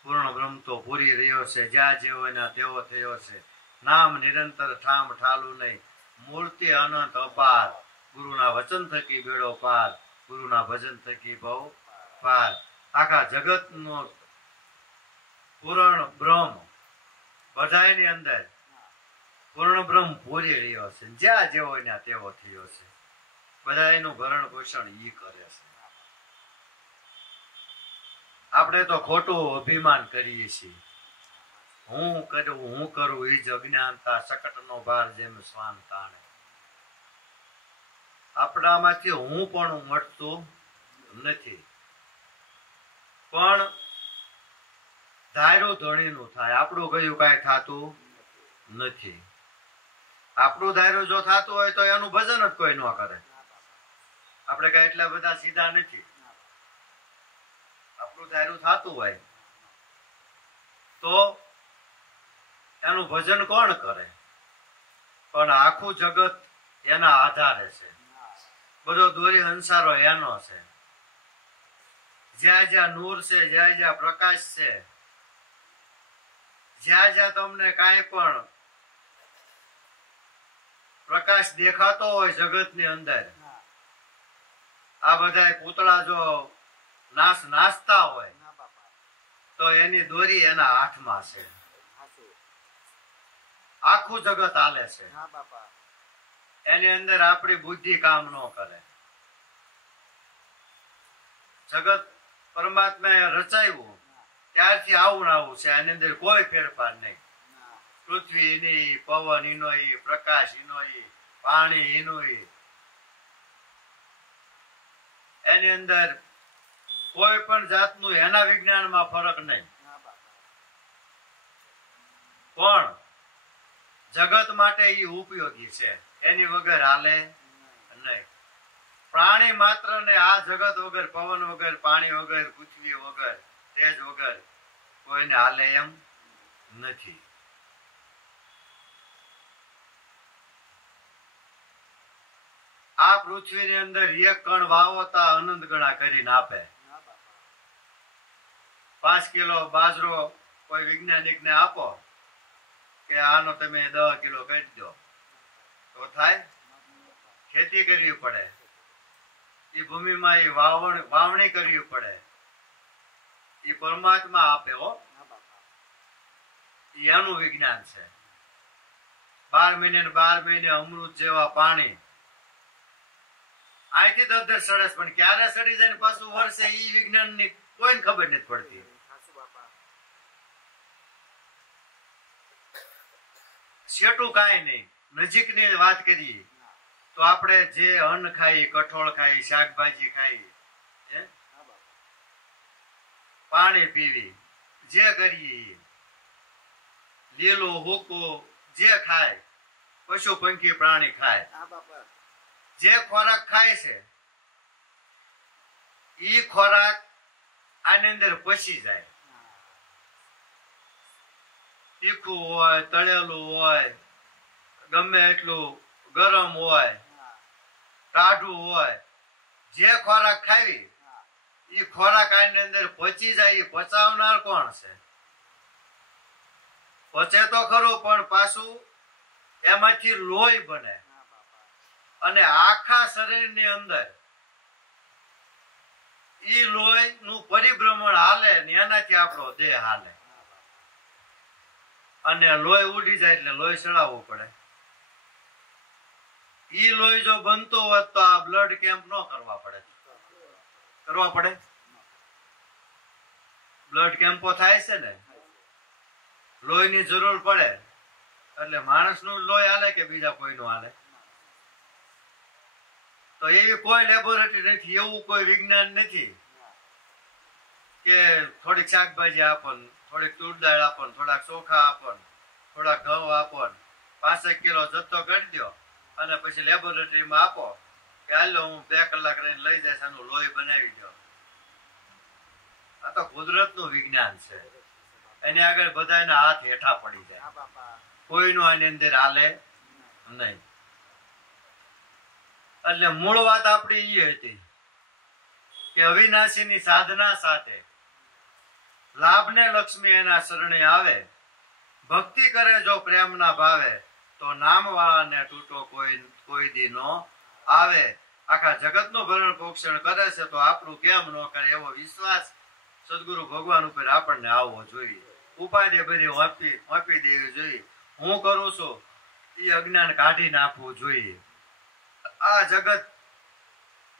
પૂર્ણ બ્રહ્મ તો પૂરી રહ્યો છે, જ્યાં જેવો એના તેવો થયો છે. નામ નિરંતર ઠામ ઠાલું નહીં, મૂર્તિ અનંત અપાર. ગુરુના વચન થકી બેડો પાર, ગુરુના ભજન થકી ભવ પાર. આખા જગત નો પૂર્ણ બ્રહ્મ બધાની અંદર પૂર્ણ બ્રહ્મ પૂરી રહ્યો છે, જ્યાં જેવો એના તેવો થયો છે. બધા એનું ભરણ પોષણ ઈ કરે છે. આપણે તો ખોટું અભિમાન કરીએ છીએ. હું કરું ઈ જ અજ્ઞાનતા, શકટનો ભાર જેમ શ્વાન તાણે. આપણામાંથી હું પણ મળતું નથી, પણ ધાર્યું ધણીનું થાય. આપણું ગયું કાંઈ થતું નથી. આપણું ધાર્યું જો થતું હોય તો એનું ભજન જ કોઈ ન કરે. આપણે કઈ એટલા બધા સીધા નથી. આપણું ધાર્યું થતું હોય તો એનું ભજન કોણ કરે? પણ આખું જગત એના આધારે છે. બધો દોરી હંસારો એનો છે. જ્યાં જ્યાં નૂર છે, જ્યાં જ્યાં પ્રકાશ છે, જ્યાં જ્યાં તમને કાંઈ પણ પ્રકાશ દેખાતો હોય જગતની અંદર, આ બધા પૂતળા જો નાચતા હોય તો એની દોરી એના હાથમાં છે. આખું જગત હાલે છે. એની અંદર આપણી બુદ્ધિ કામ ન કરે. જગત પરમાત્માએ રચાયું ત્યારથી આવું આવું છે. એની અંદર કોઈ ફેરફાર નહીં. પૃથ્વી એની, પવન એનો, પ્રકાશ એનો, પાણી એનું, એની અંદર કોઈ પણ જાતનું એના વિજ્ઞાનમાં ફરક નહીં. પણ જગત માટે એ ઉપયોગી છે. એની વગર હાલે નહીં. પ્રાણી માત્ર ને આ જગત વગર, પવન વગર, પાણી વગર, પૃથ્વી વગર, તેજ વગર કોઈને હાલે એમ નથી. આ પૃથ્વીની અંદર એક કણ વાવતા અનંત ગણા કરીને આપે. 5 કિલો બાજરો કોઈ વૈજ્ઞાનિક ને આપો કે આનો તમે 10 કિલો કરી દો તો થાય? ખેતી કરવી પડે, એ ભૂમિમાં એ વાવણી કરવી પડે. એ પરમાત્મા આપે હો, એનું વિજ્ઞાન છે. 12 મહિને 12 મહિને અમૃત જેવા પાણી અહીંથી 10 સડે, પણ ક્યારે સડી જાય ને પાછું વર્ષે એ વિજ્ઞાન ની કોઈને ખબર નથી પડતી. છેટું કાંઈ નહીં. નજીક ની વાત કરીએ તો આપણે જે અન્ન ખાઈ, કઠોળ ખાઈ, શાકભાજી ખાઈ, પાણી પીવી, જે કરીએ, લીલું હૂકું જે ખાય, પશુ પંખી પ્રાણી ખાય, જે ખોરાક ખાય છે ઈ ખોરાક આની અંદર પચી જાય. તીખું હોય, તળેલું હોય, ગમે એટલું ગરમ હોય, ટાઢું હોય, જે ખોરાક ખાવી ઈ ખોરાક આની અંદર પચી જાય. એ પચાવનાર કોણ છે? પચે તો ખરું, પણ પાછું એમાંથી લોહી બને અને આખા શરીરની અંદર ઈ લોહી નું પરિભ્રમણ હાલે ને એનાથી આપણો દેહ હાલે. અને લોહી ઉડી જાય એટલે લોહી ચડાવવું પડે. ઈ લોહી જો બનતું હોત તો આ બ્લડ કેમ્પ ન કરવા પડે. કરવા પડે? બ્લડ કેમ્પો થાય છે ને, લોહી ની જરૂર પડે એટલે માણસ નું લોહી હાલે કે બીજા કોઈનું હાલે? તો એવી કોઈ લેબોરેટરી નથી, એવું કોઈ વિજ્ઞાન નથી કે થોડીક શાકભાજી આપો, થોડીક તુર દાળ આપો, થોડાક ચોખા આપો, થોડાક ઘઉં આપો, 5 કિલો જથ્થો કરી દો અને પછી લેબોરેટરીમાં આપો કે હાલો હું 2 કલાક રહીને લઈ જઈશ, આનું લોહી બનાવી દો. આ તો કુદરતનું વિજ્ઞાન છે. એની આગળ બધા એના હાથ હેઠા પડી જાય, કોઈનું આની અંદર હાલે નહીં. એટલે મૂળ વાત આપણી એ હતી કે અવિનાશીની સાધના સાથે લાભ ને લક્ષ્મી એના શરણે આવે, ભક્તિ કરે જો પ્રેમના ભાવે, તો નામ વાળાને તૂટો કોઈ દી નો આવે. આખા જગતનું ભરણ પોષણ કરે છે તો આપણું કેમ ન કરે, એવો વિશ્વાસ સદગુરુ ભગવાન ઉપર આપણને આવવો જોઈએ. ઉપાધિ બધી વાપી દેવી જોઈએ. હું કરું છું એ અજ્ઞાન કાઢી નાખવું જોઈએ. આ જગત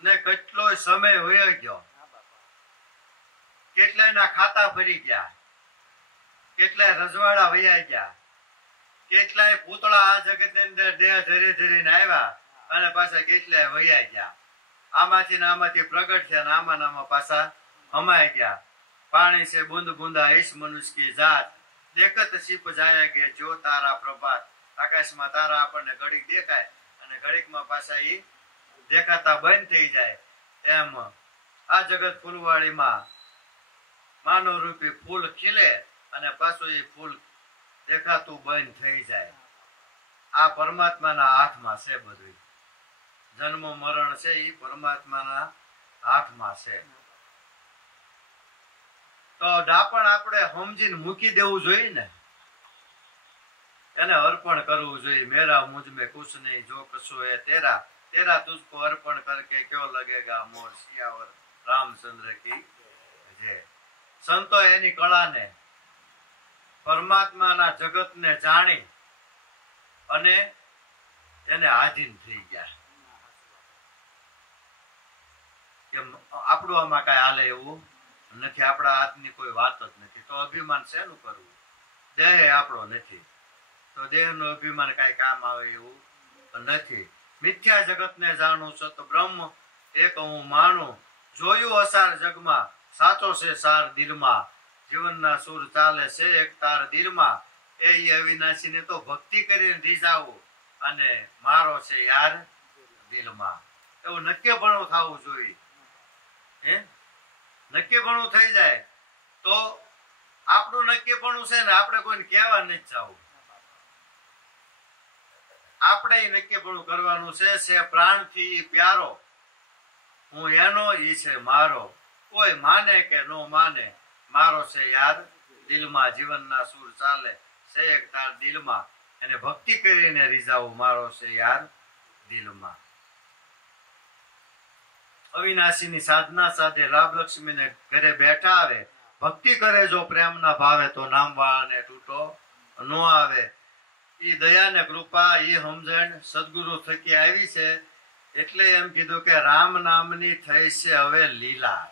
ને કેટલો સમય વયો ગયો, કેટલાયના ખાતા ભરી ગયા, કેટલાય રજવાડા વયા ગયા, કેટલાય પૂતળા આ જગત ની અંદર દેહ ધરી ધરીને આવ્યા અને પાછા કેટલાય વયા ગયા. આમાંથી ને આમાંથી પ્રગટ થયા ને આમાં પાછા હમાઈ ગયા. પાણી છે બુંદ બુંદા ઈશ મનુષ્ય કી જાત, દેખત શીપ જાય કે જો તારા પ્રભાત. આકાશમાં તારા આપણને ઘડીક દેખાય અને ઘડીકમાં પાછા એ દેખાતા બંધ થઈ જાય. એમ આ જગત ફૂલવાડીમાં માનવ રૂપી ફૂલ ખીલે અને પાછું એ ફૂલ દેખાતું બંધ થઈ જાય. આ પરમાત્માના હાથમાં છે બધું. જન્મ મરણ છે એ પરમાત્માના હાથમાં છે. તો ડાપણ આપણે સમજીને મૂકી દેવું જોઈએ ને, એને અર્પણ કરવું જોઈએ. મેરા મુझ में कुछ नहीं जो कछु है तेरा, तेरा तुझको अर्पण करके क्यों लगेगा मोर सियावर रामचंद्र की जय. સંતો એની કળાને, પરમાત્માના જગતને જાણી અને એને આધીન થઈ ગયા કે આપણું આમાં કઈ હાલે એવું નથી, આપણા હાથની કોઈ વાત જ નથી. તો અભિમાન શેનું કરવું? દેહ આપણો નથી તો દેહનું અભિમાન કઈ કામ આવે એવું નથી. મિથ્યા જગતને જાણું સત બ્રહ્મ એક હું માનું, જોયું અસાર જગમાં સાચો છે સાર દિલમાં, જીવનના સુર ચાલે છે એક તાર દિલમાં. એ અવિનાશીને તો ભક્તિ કરીને રીઝાવું અને મારો છે યાર દિલમાં. એવું નક્કીપણું થવું જોઈએ. નક્કીપણું થઈ જાય તો આપણું નક્કીપણું છે ને, આપણે કોઈને કહેવા નથી જવું. આપણે નક્કીપણું કરવાનું છે પ્રાણથી પ્યારો, હું એનો ઈ છે મારો. કોઈ માને કે નો માને, મારો છે યાર દિલમાં. જીવનના સુર ચાલે છે એક તાર દિલમાં, એને ભક્તિ કરીને રીઝાવું, મારો છે યાર દિલમાં. અવિનાશીની સાધના સાથે લાભ લક્ષ્મીને ઘરે બેઠા આવે, ભક્તિ કરે જો પ્રેમના ભાવે, તો નામ વાળાને તૂટો ન આવે. એ દયા ને કૃપા એ સમજણ સદગુરુ થકી આવી છે. એટલે એમ કીધું કે રામ નામની થઈ છે હવે લીલા.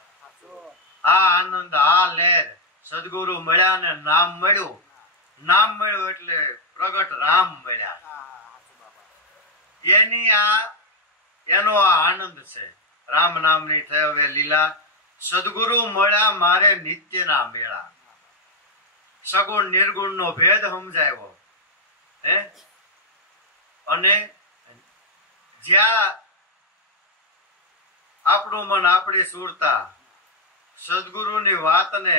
આ આનંદ આ લહેર સદગુરુ મળ્યા ને નામ મળ્યું. નામ મળ્યું એટલે પ્રગટ રામ મળ્યા. એનો આ આનંદ છે. રામ નામની થઈ હવે લીલા, સદગુરુ મળ્યા મારે નિત્યના મેળા. સગુણ નિર્ગુણ નો ભેદ સમજાયો. અને જ્યાં આપણું મન આપણી સુરતા સદગુરુની વાતને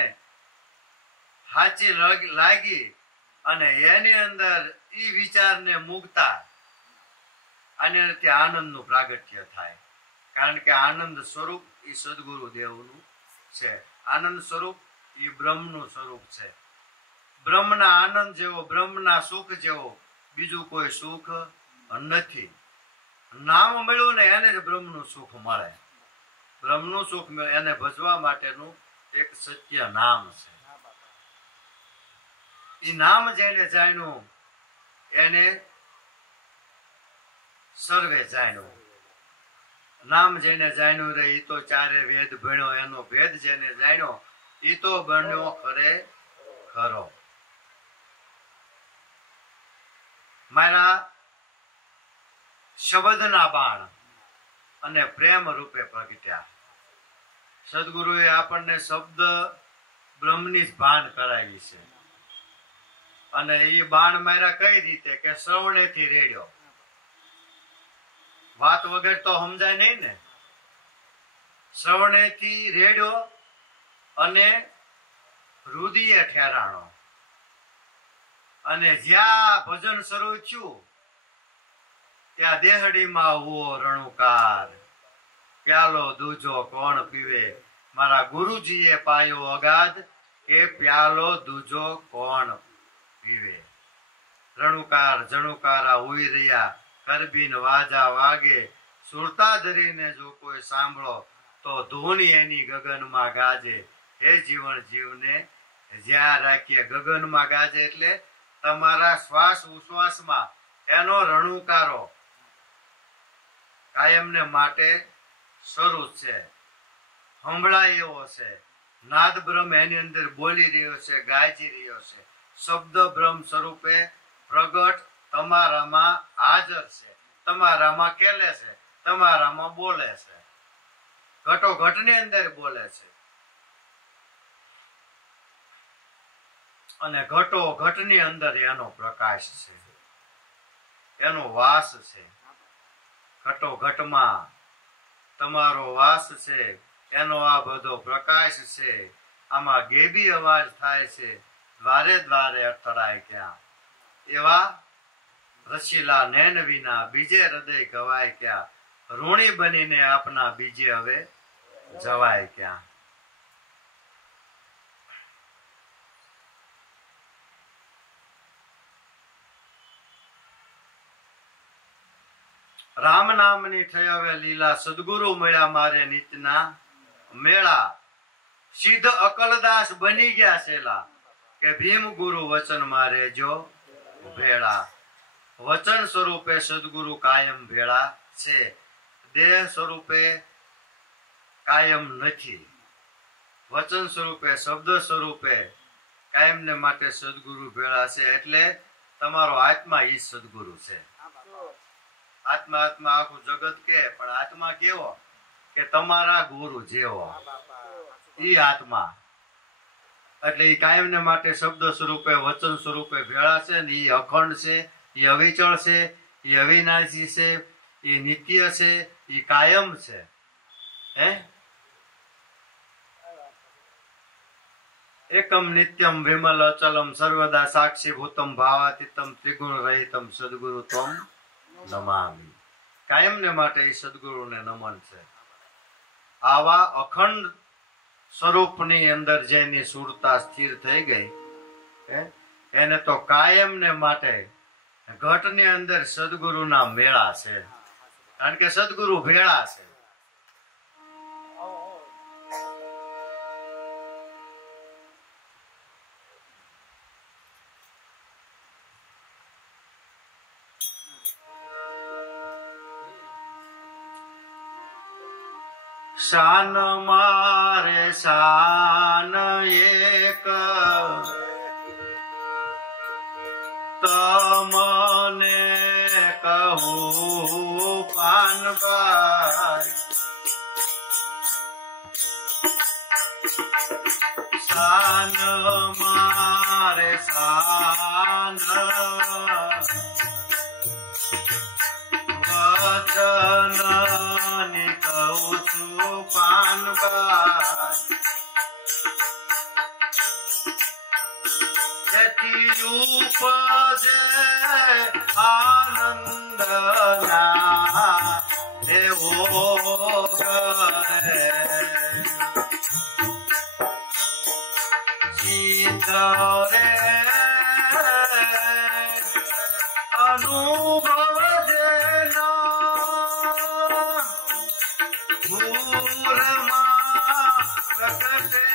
સાચી લાગી અને એની અંદર ઈ વિચારને મૂકતા અને આનંદ નું પ્રાગટ્ય થાય. કારણ કે આનંદ સ્વરૂપ એ સદગુરુ દેવનું છે. આનંદ સ્વરૂપ એ બ્રહ્મનું સ્વરૂપ છે. બ્રહ્મના આનંદ જેવો, બ્રહ્મના સુખ જેવો બીજું કોઈ સુખ નથી. નામ મળ્યું ને એને જ બ્રહ્મનું સુખ મળે. બ્રહ્મનું સુખ એને ભજવા માટેનું એક સત્ય નામ છે. એ નામ જેને જાણ્યું એને સર્વે જાણ્યું. નામ જેને જાણ્યું રે એ તો ચારે વેદ ભણ્યો, એનો ભેદ જેને જાણ્યો એ તો બન્યો ખરે ખરો. મારા શબ્દના બાણ અને પ્રેમ રૂપે પ્રગટ્યા. સદગુરુએ આપણને શબ્દ બ્રહ્મની જ ભાન કરાવી છે. અને એ બાણ માર્યા કઈ રીતે કે શ્રવણેથી રેડ્યો. વાત વગર તો સમજાય નહીં ને. શ્રવણેથી રેડ્યો અને રુધિએ ઠેરાણો. અને જ્યાં ભજન શરૂ થયું ત્યાં દેહડીમાં હુઓ રણુકાર, પ્યાલો દૂજો કોણ પીવે. મારા ગુરુજીએ પાયો અગાધ કે પ્યાલો દૂજો કોણ પીવે. રણુકાર જણુકારા હુઈ રહ્યા, કરબીન વાજા વાગે. સુરતા ધરીને જો કોઈ સાંભળો તો ધૂની એની ગગનમાં ગાજે. હે જીવન જીવને જ્યાં રાખીએ. ગગનમાં ગાજે એટલે તમારા શ્વાસ ઉશ્વાસમાં એનો રણુકારો કાયમને માટે શરૂ છે, સંભળાય એવો છે. નાદ બ્રહ્મ એની અંદર બોલી રહ્યો છે, ગાજી રહ્યો છે. શબ્દ બ્રહ્મ સ્વરૂપે પ્રગટ તમારામાં હાજર છે, તમારામાં ખેલે છે, તમારામાં બોલે છે, ઘટો ઘટની અંદર બોલે છે. અને ઘટો ઘટની અંદર એનો પ્રકાશ છે, એનો વાસ છે. ઘટો ઘટમાં તમારો વાસ છે, એનો આ બધો પ્રકાશ છે. આમાં ગેબી અવાજ થાય છે, દ્વારે દ્વારે અથડાય ક્યાં. એવા રસીલા નૈન વિના બીજે હૃદય ગવાય ક્યાં. ઋણી બનીને આપના બીજે હવે જવાય ક્યાં. રામ નામની થઈ હવે લીલા. સદગુરુ મળ્યા મારે નિતના મેળા. સિદ્ધ અકલદાસ બની ગયા છેલા કે ભીમ ગુરુ વચન મારે જો ભેળા. વચન સ્વરૂપે સદગુરુ કાયમ ભેળા છે, દેહ સ્વરૂપે કાયમ નથી. વચન સ્વરૂપે શબ્દ સ્વરૂપે કાયમને માટે સદગુરુ ભેળા છે. એટલે તમારો આત્મા ઈ સદગુરુ છે. આત્મા આત્મા આખું જગત કે, પણ આત્મા કેવો કે તમારા ગુરુ જેવો. ઈ આત્મા એટલે ઈ કાયમને માટે શબ્દ સ્વરૂપે વચન સ્વરૂપે ભેળા છે ને. ઈ અખંડ છે, ઈ અવિચળ છે, ઈ અવિનાશી છે, ઈ નિત્ય છે, ઈ કાયમ છે. હે એકમ નિત્યમ વિમલ અચલમ સર્વદા સાક્ષી ભૂતમ ભાવાતીતમ ત્રિગુણ રહિતમ સદગુરુ તમ નમામિ. કાયમને માટે એ સદગુરુને નમન છે. આવા અખંડ સ્વરૂપની અંદર જેની સુરતા સ્થિર થઈ ગઈ એને તો કાયમને માટે ઘટની અંદર સદગુરુના મેળા છે. કારણ કે સદગુરુ ભેળા છે. શાન મારે શાન એક તમને કહું પાનભાઈ. શાન મારે શાન વચનની કહું છું પાનભાઈ. જેથી ઉપજે આનંદ એવો ગરે ચિત્રે અનુભવ પ્રગટે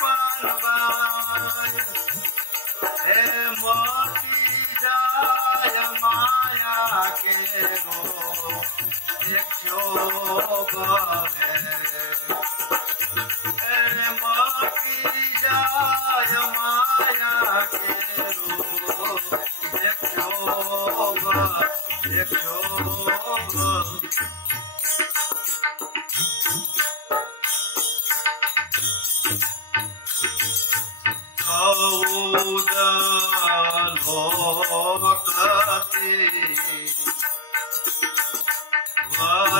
પાનભાઈ. હે મોતી જાય માયા કેરો દેખ્યો ભવે. હે મોતી જાય માયા કેરો દેખ્યો ભવ દેખ્યો ભવ.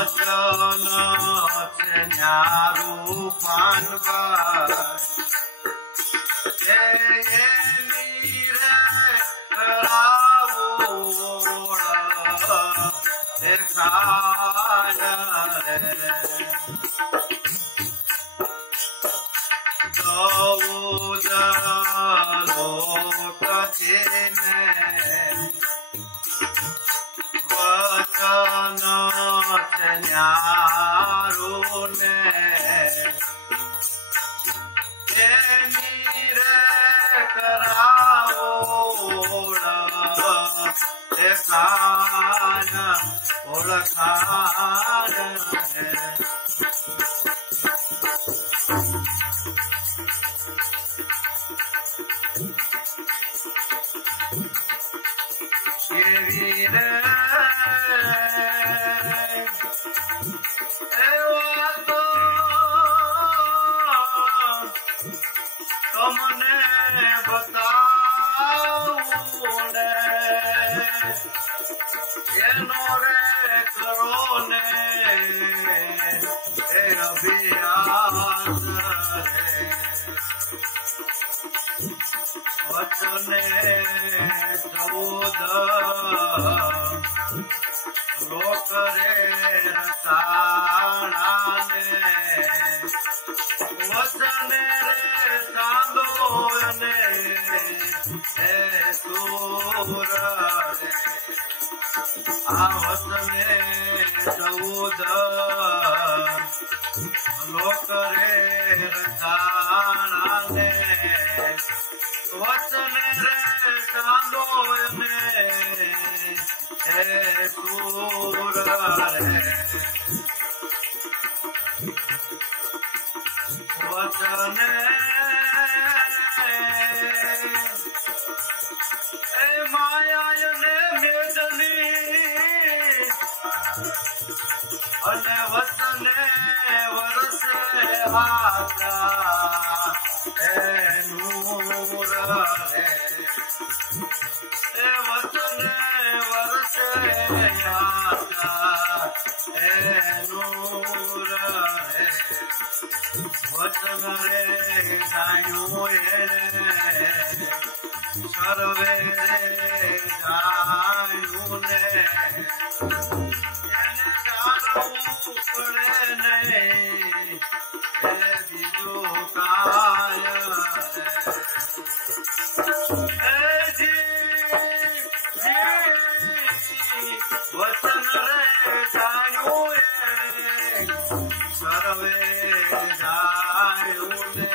વચન છે ન્યારું પાનવા એની રે કરાવો ખાય રે ચૌદ લોક છે ને વચન છે ન્યારું ને એની રે કરાવો ઓળખાણ કેવી રે એવા તો તમને બતાવું ને એનો રે કરો ને એ અભિયાસ વચને 14 લોક રે રસાણાને વચને રે ચાંદો ને હે સૂર રે આ વચને 14 લોક રે રસાણાને વચને રે ચાંદો ને હે સૂર રે વચને એ માયાને મેદની અને વચને વરસે આકા એ નૂર રે એ વચને વરસે આકા એ નૂર રે વચન રે જાણ્યું સર્વે રે જાણ્યું ને એને જાણવું પડે ને એ બીજું કાય વચન રે જાણ્યું સર્વે જાણ્યું ને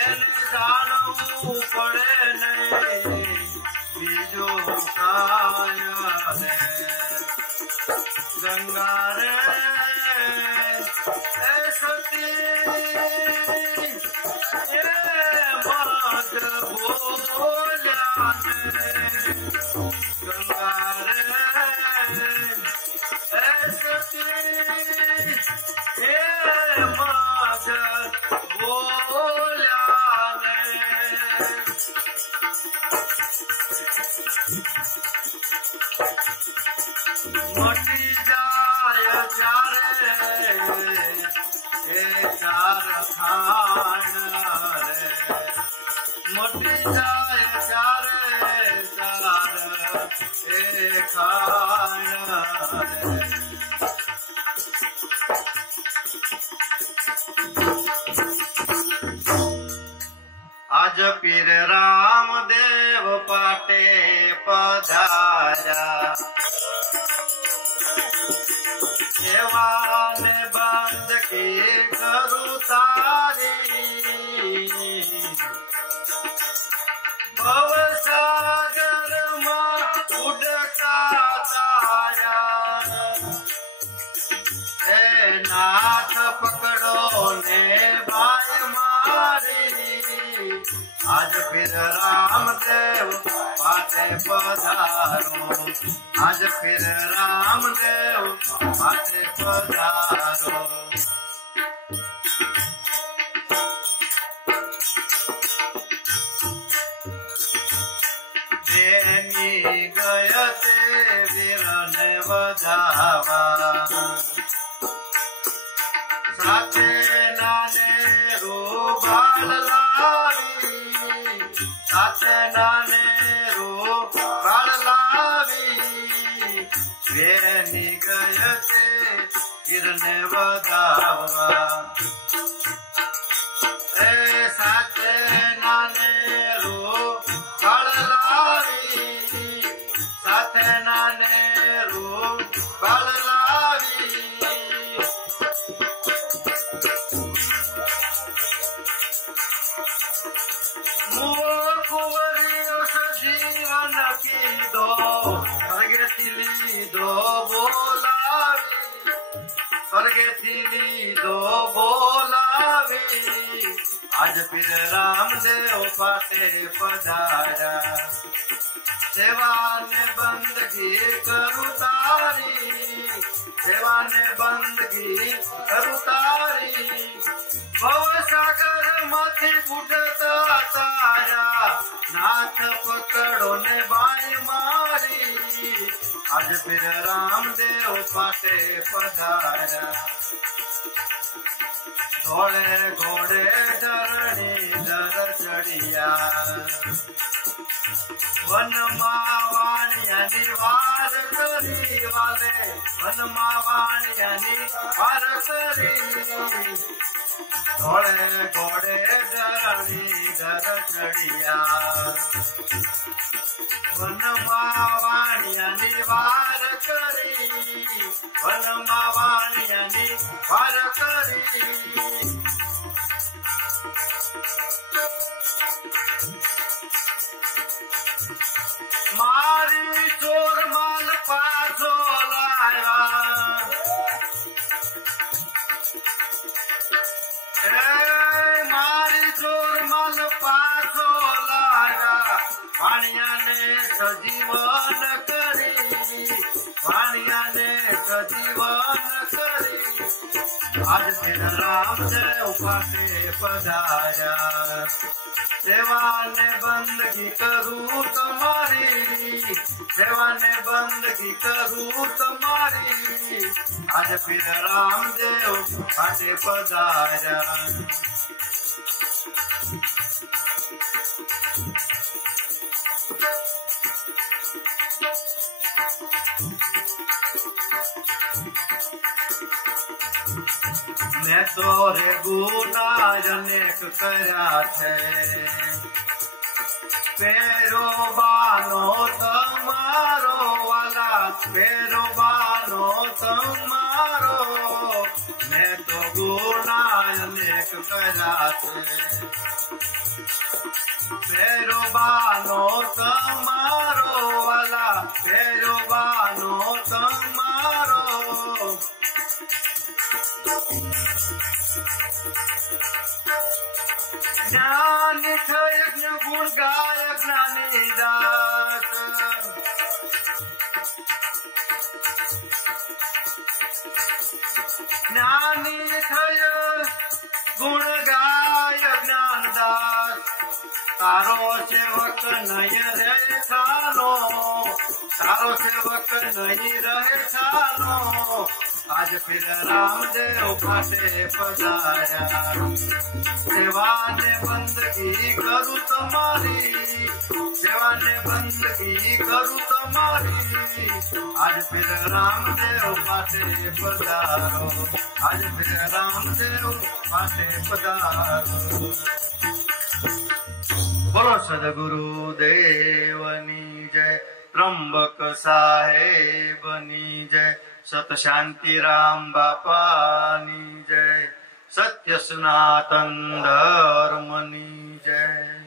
એને જાણવું પડે ને બીજું કાય રે ગંગા રે એ સતી એ મજ બોલ્યા ને ગંગા રે એ સતી એ મજ બોલ્યા ને મટી જાય ચારે એ ચાર ખાણ રે મટી જાય ચારે ચાર એ ખાણ રે આજ પીર રામદેવ પાટે પધાર્યા સેવાને બંધ કે કરું તારી ભવસાગરમાં ઉડતા તારા હે નાથ પકડો ને ભાઈ મારી આજ ફિર રામદેવ પાટે પધારો આજ ફિર રામદેવ પાટે પધારો દેની ગયતે વીરને વધ જાવા સાથે નાને બાળ લાવી સાથે નાને બાળ લાવી વેની ગય તે ગીરને વધાવવા એ સાથે નાને બાળ લાવી સાથે નાને બાળ લાવી जीवन कीधो स्वर्गे लीधो बोलावी स्वर्गे लीधो बोलावी आज फिर रामदेव पासे पधारा सेवा ने बंदगी करू तारी सेवा ने बंदगी करू तारी भव सागर माथी फूटता तारा नाथ पकड़ो ने बाई मारी आज फिर रामदेव पासे पधारा घोड़े घोड़े डरनी डर चढ़िया वन वाणिया निवार करी वाले वन वाणिया निवार करी घोड़े घोड़े डरनी डर चढ़िया वन वाणिया निवार करी वन वाणिया निवार करी मारी चोर माल पाछो लाया मारी चोर माल पाछो लाया वाणिया ने सजीवन करी वाणिया ने सजीवन करी आज फिर रामदेव पासे पधारा सेवा ने बंदगी करू तुम्हारी सेवा ने बंदगी करू तुम्हारी आज फिर रामदेव पासे पधारा मैं तोरे गुना अनेक कर्या छे पेरो बानो तमारो वाला पेरो बानो तमारो मैं तो गुना अनेक कर्या छे पेरो बानो तमारो वाला पेरो बानो तमारो ज्ञान यज्ञ गुण गाय ज्ञानी दास ज्ञानी गुण गाय ज्ञान दास तारो सेवक नहीं रहे छानो तारो सेवक नहीं रहे छानो आज फिर रामदेव पासे पधारा सेवा ने बंदगी करू तुम्हारी सेवा ने बंदगी करू तुम्हारी आज फिर रामदेव पासे पधारो आज फिर रामदेव पासे पधारो बोलो सदगुरु देवनी जय त्र्यंबक साहेबनी जय सत शांति राम बापानी जय सत्य सनातन धर्मनी जय।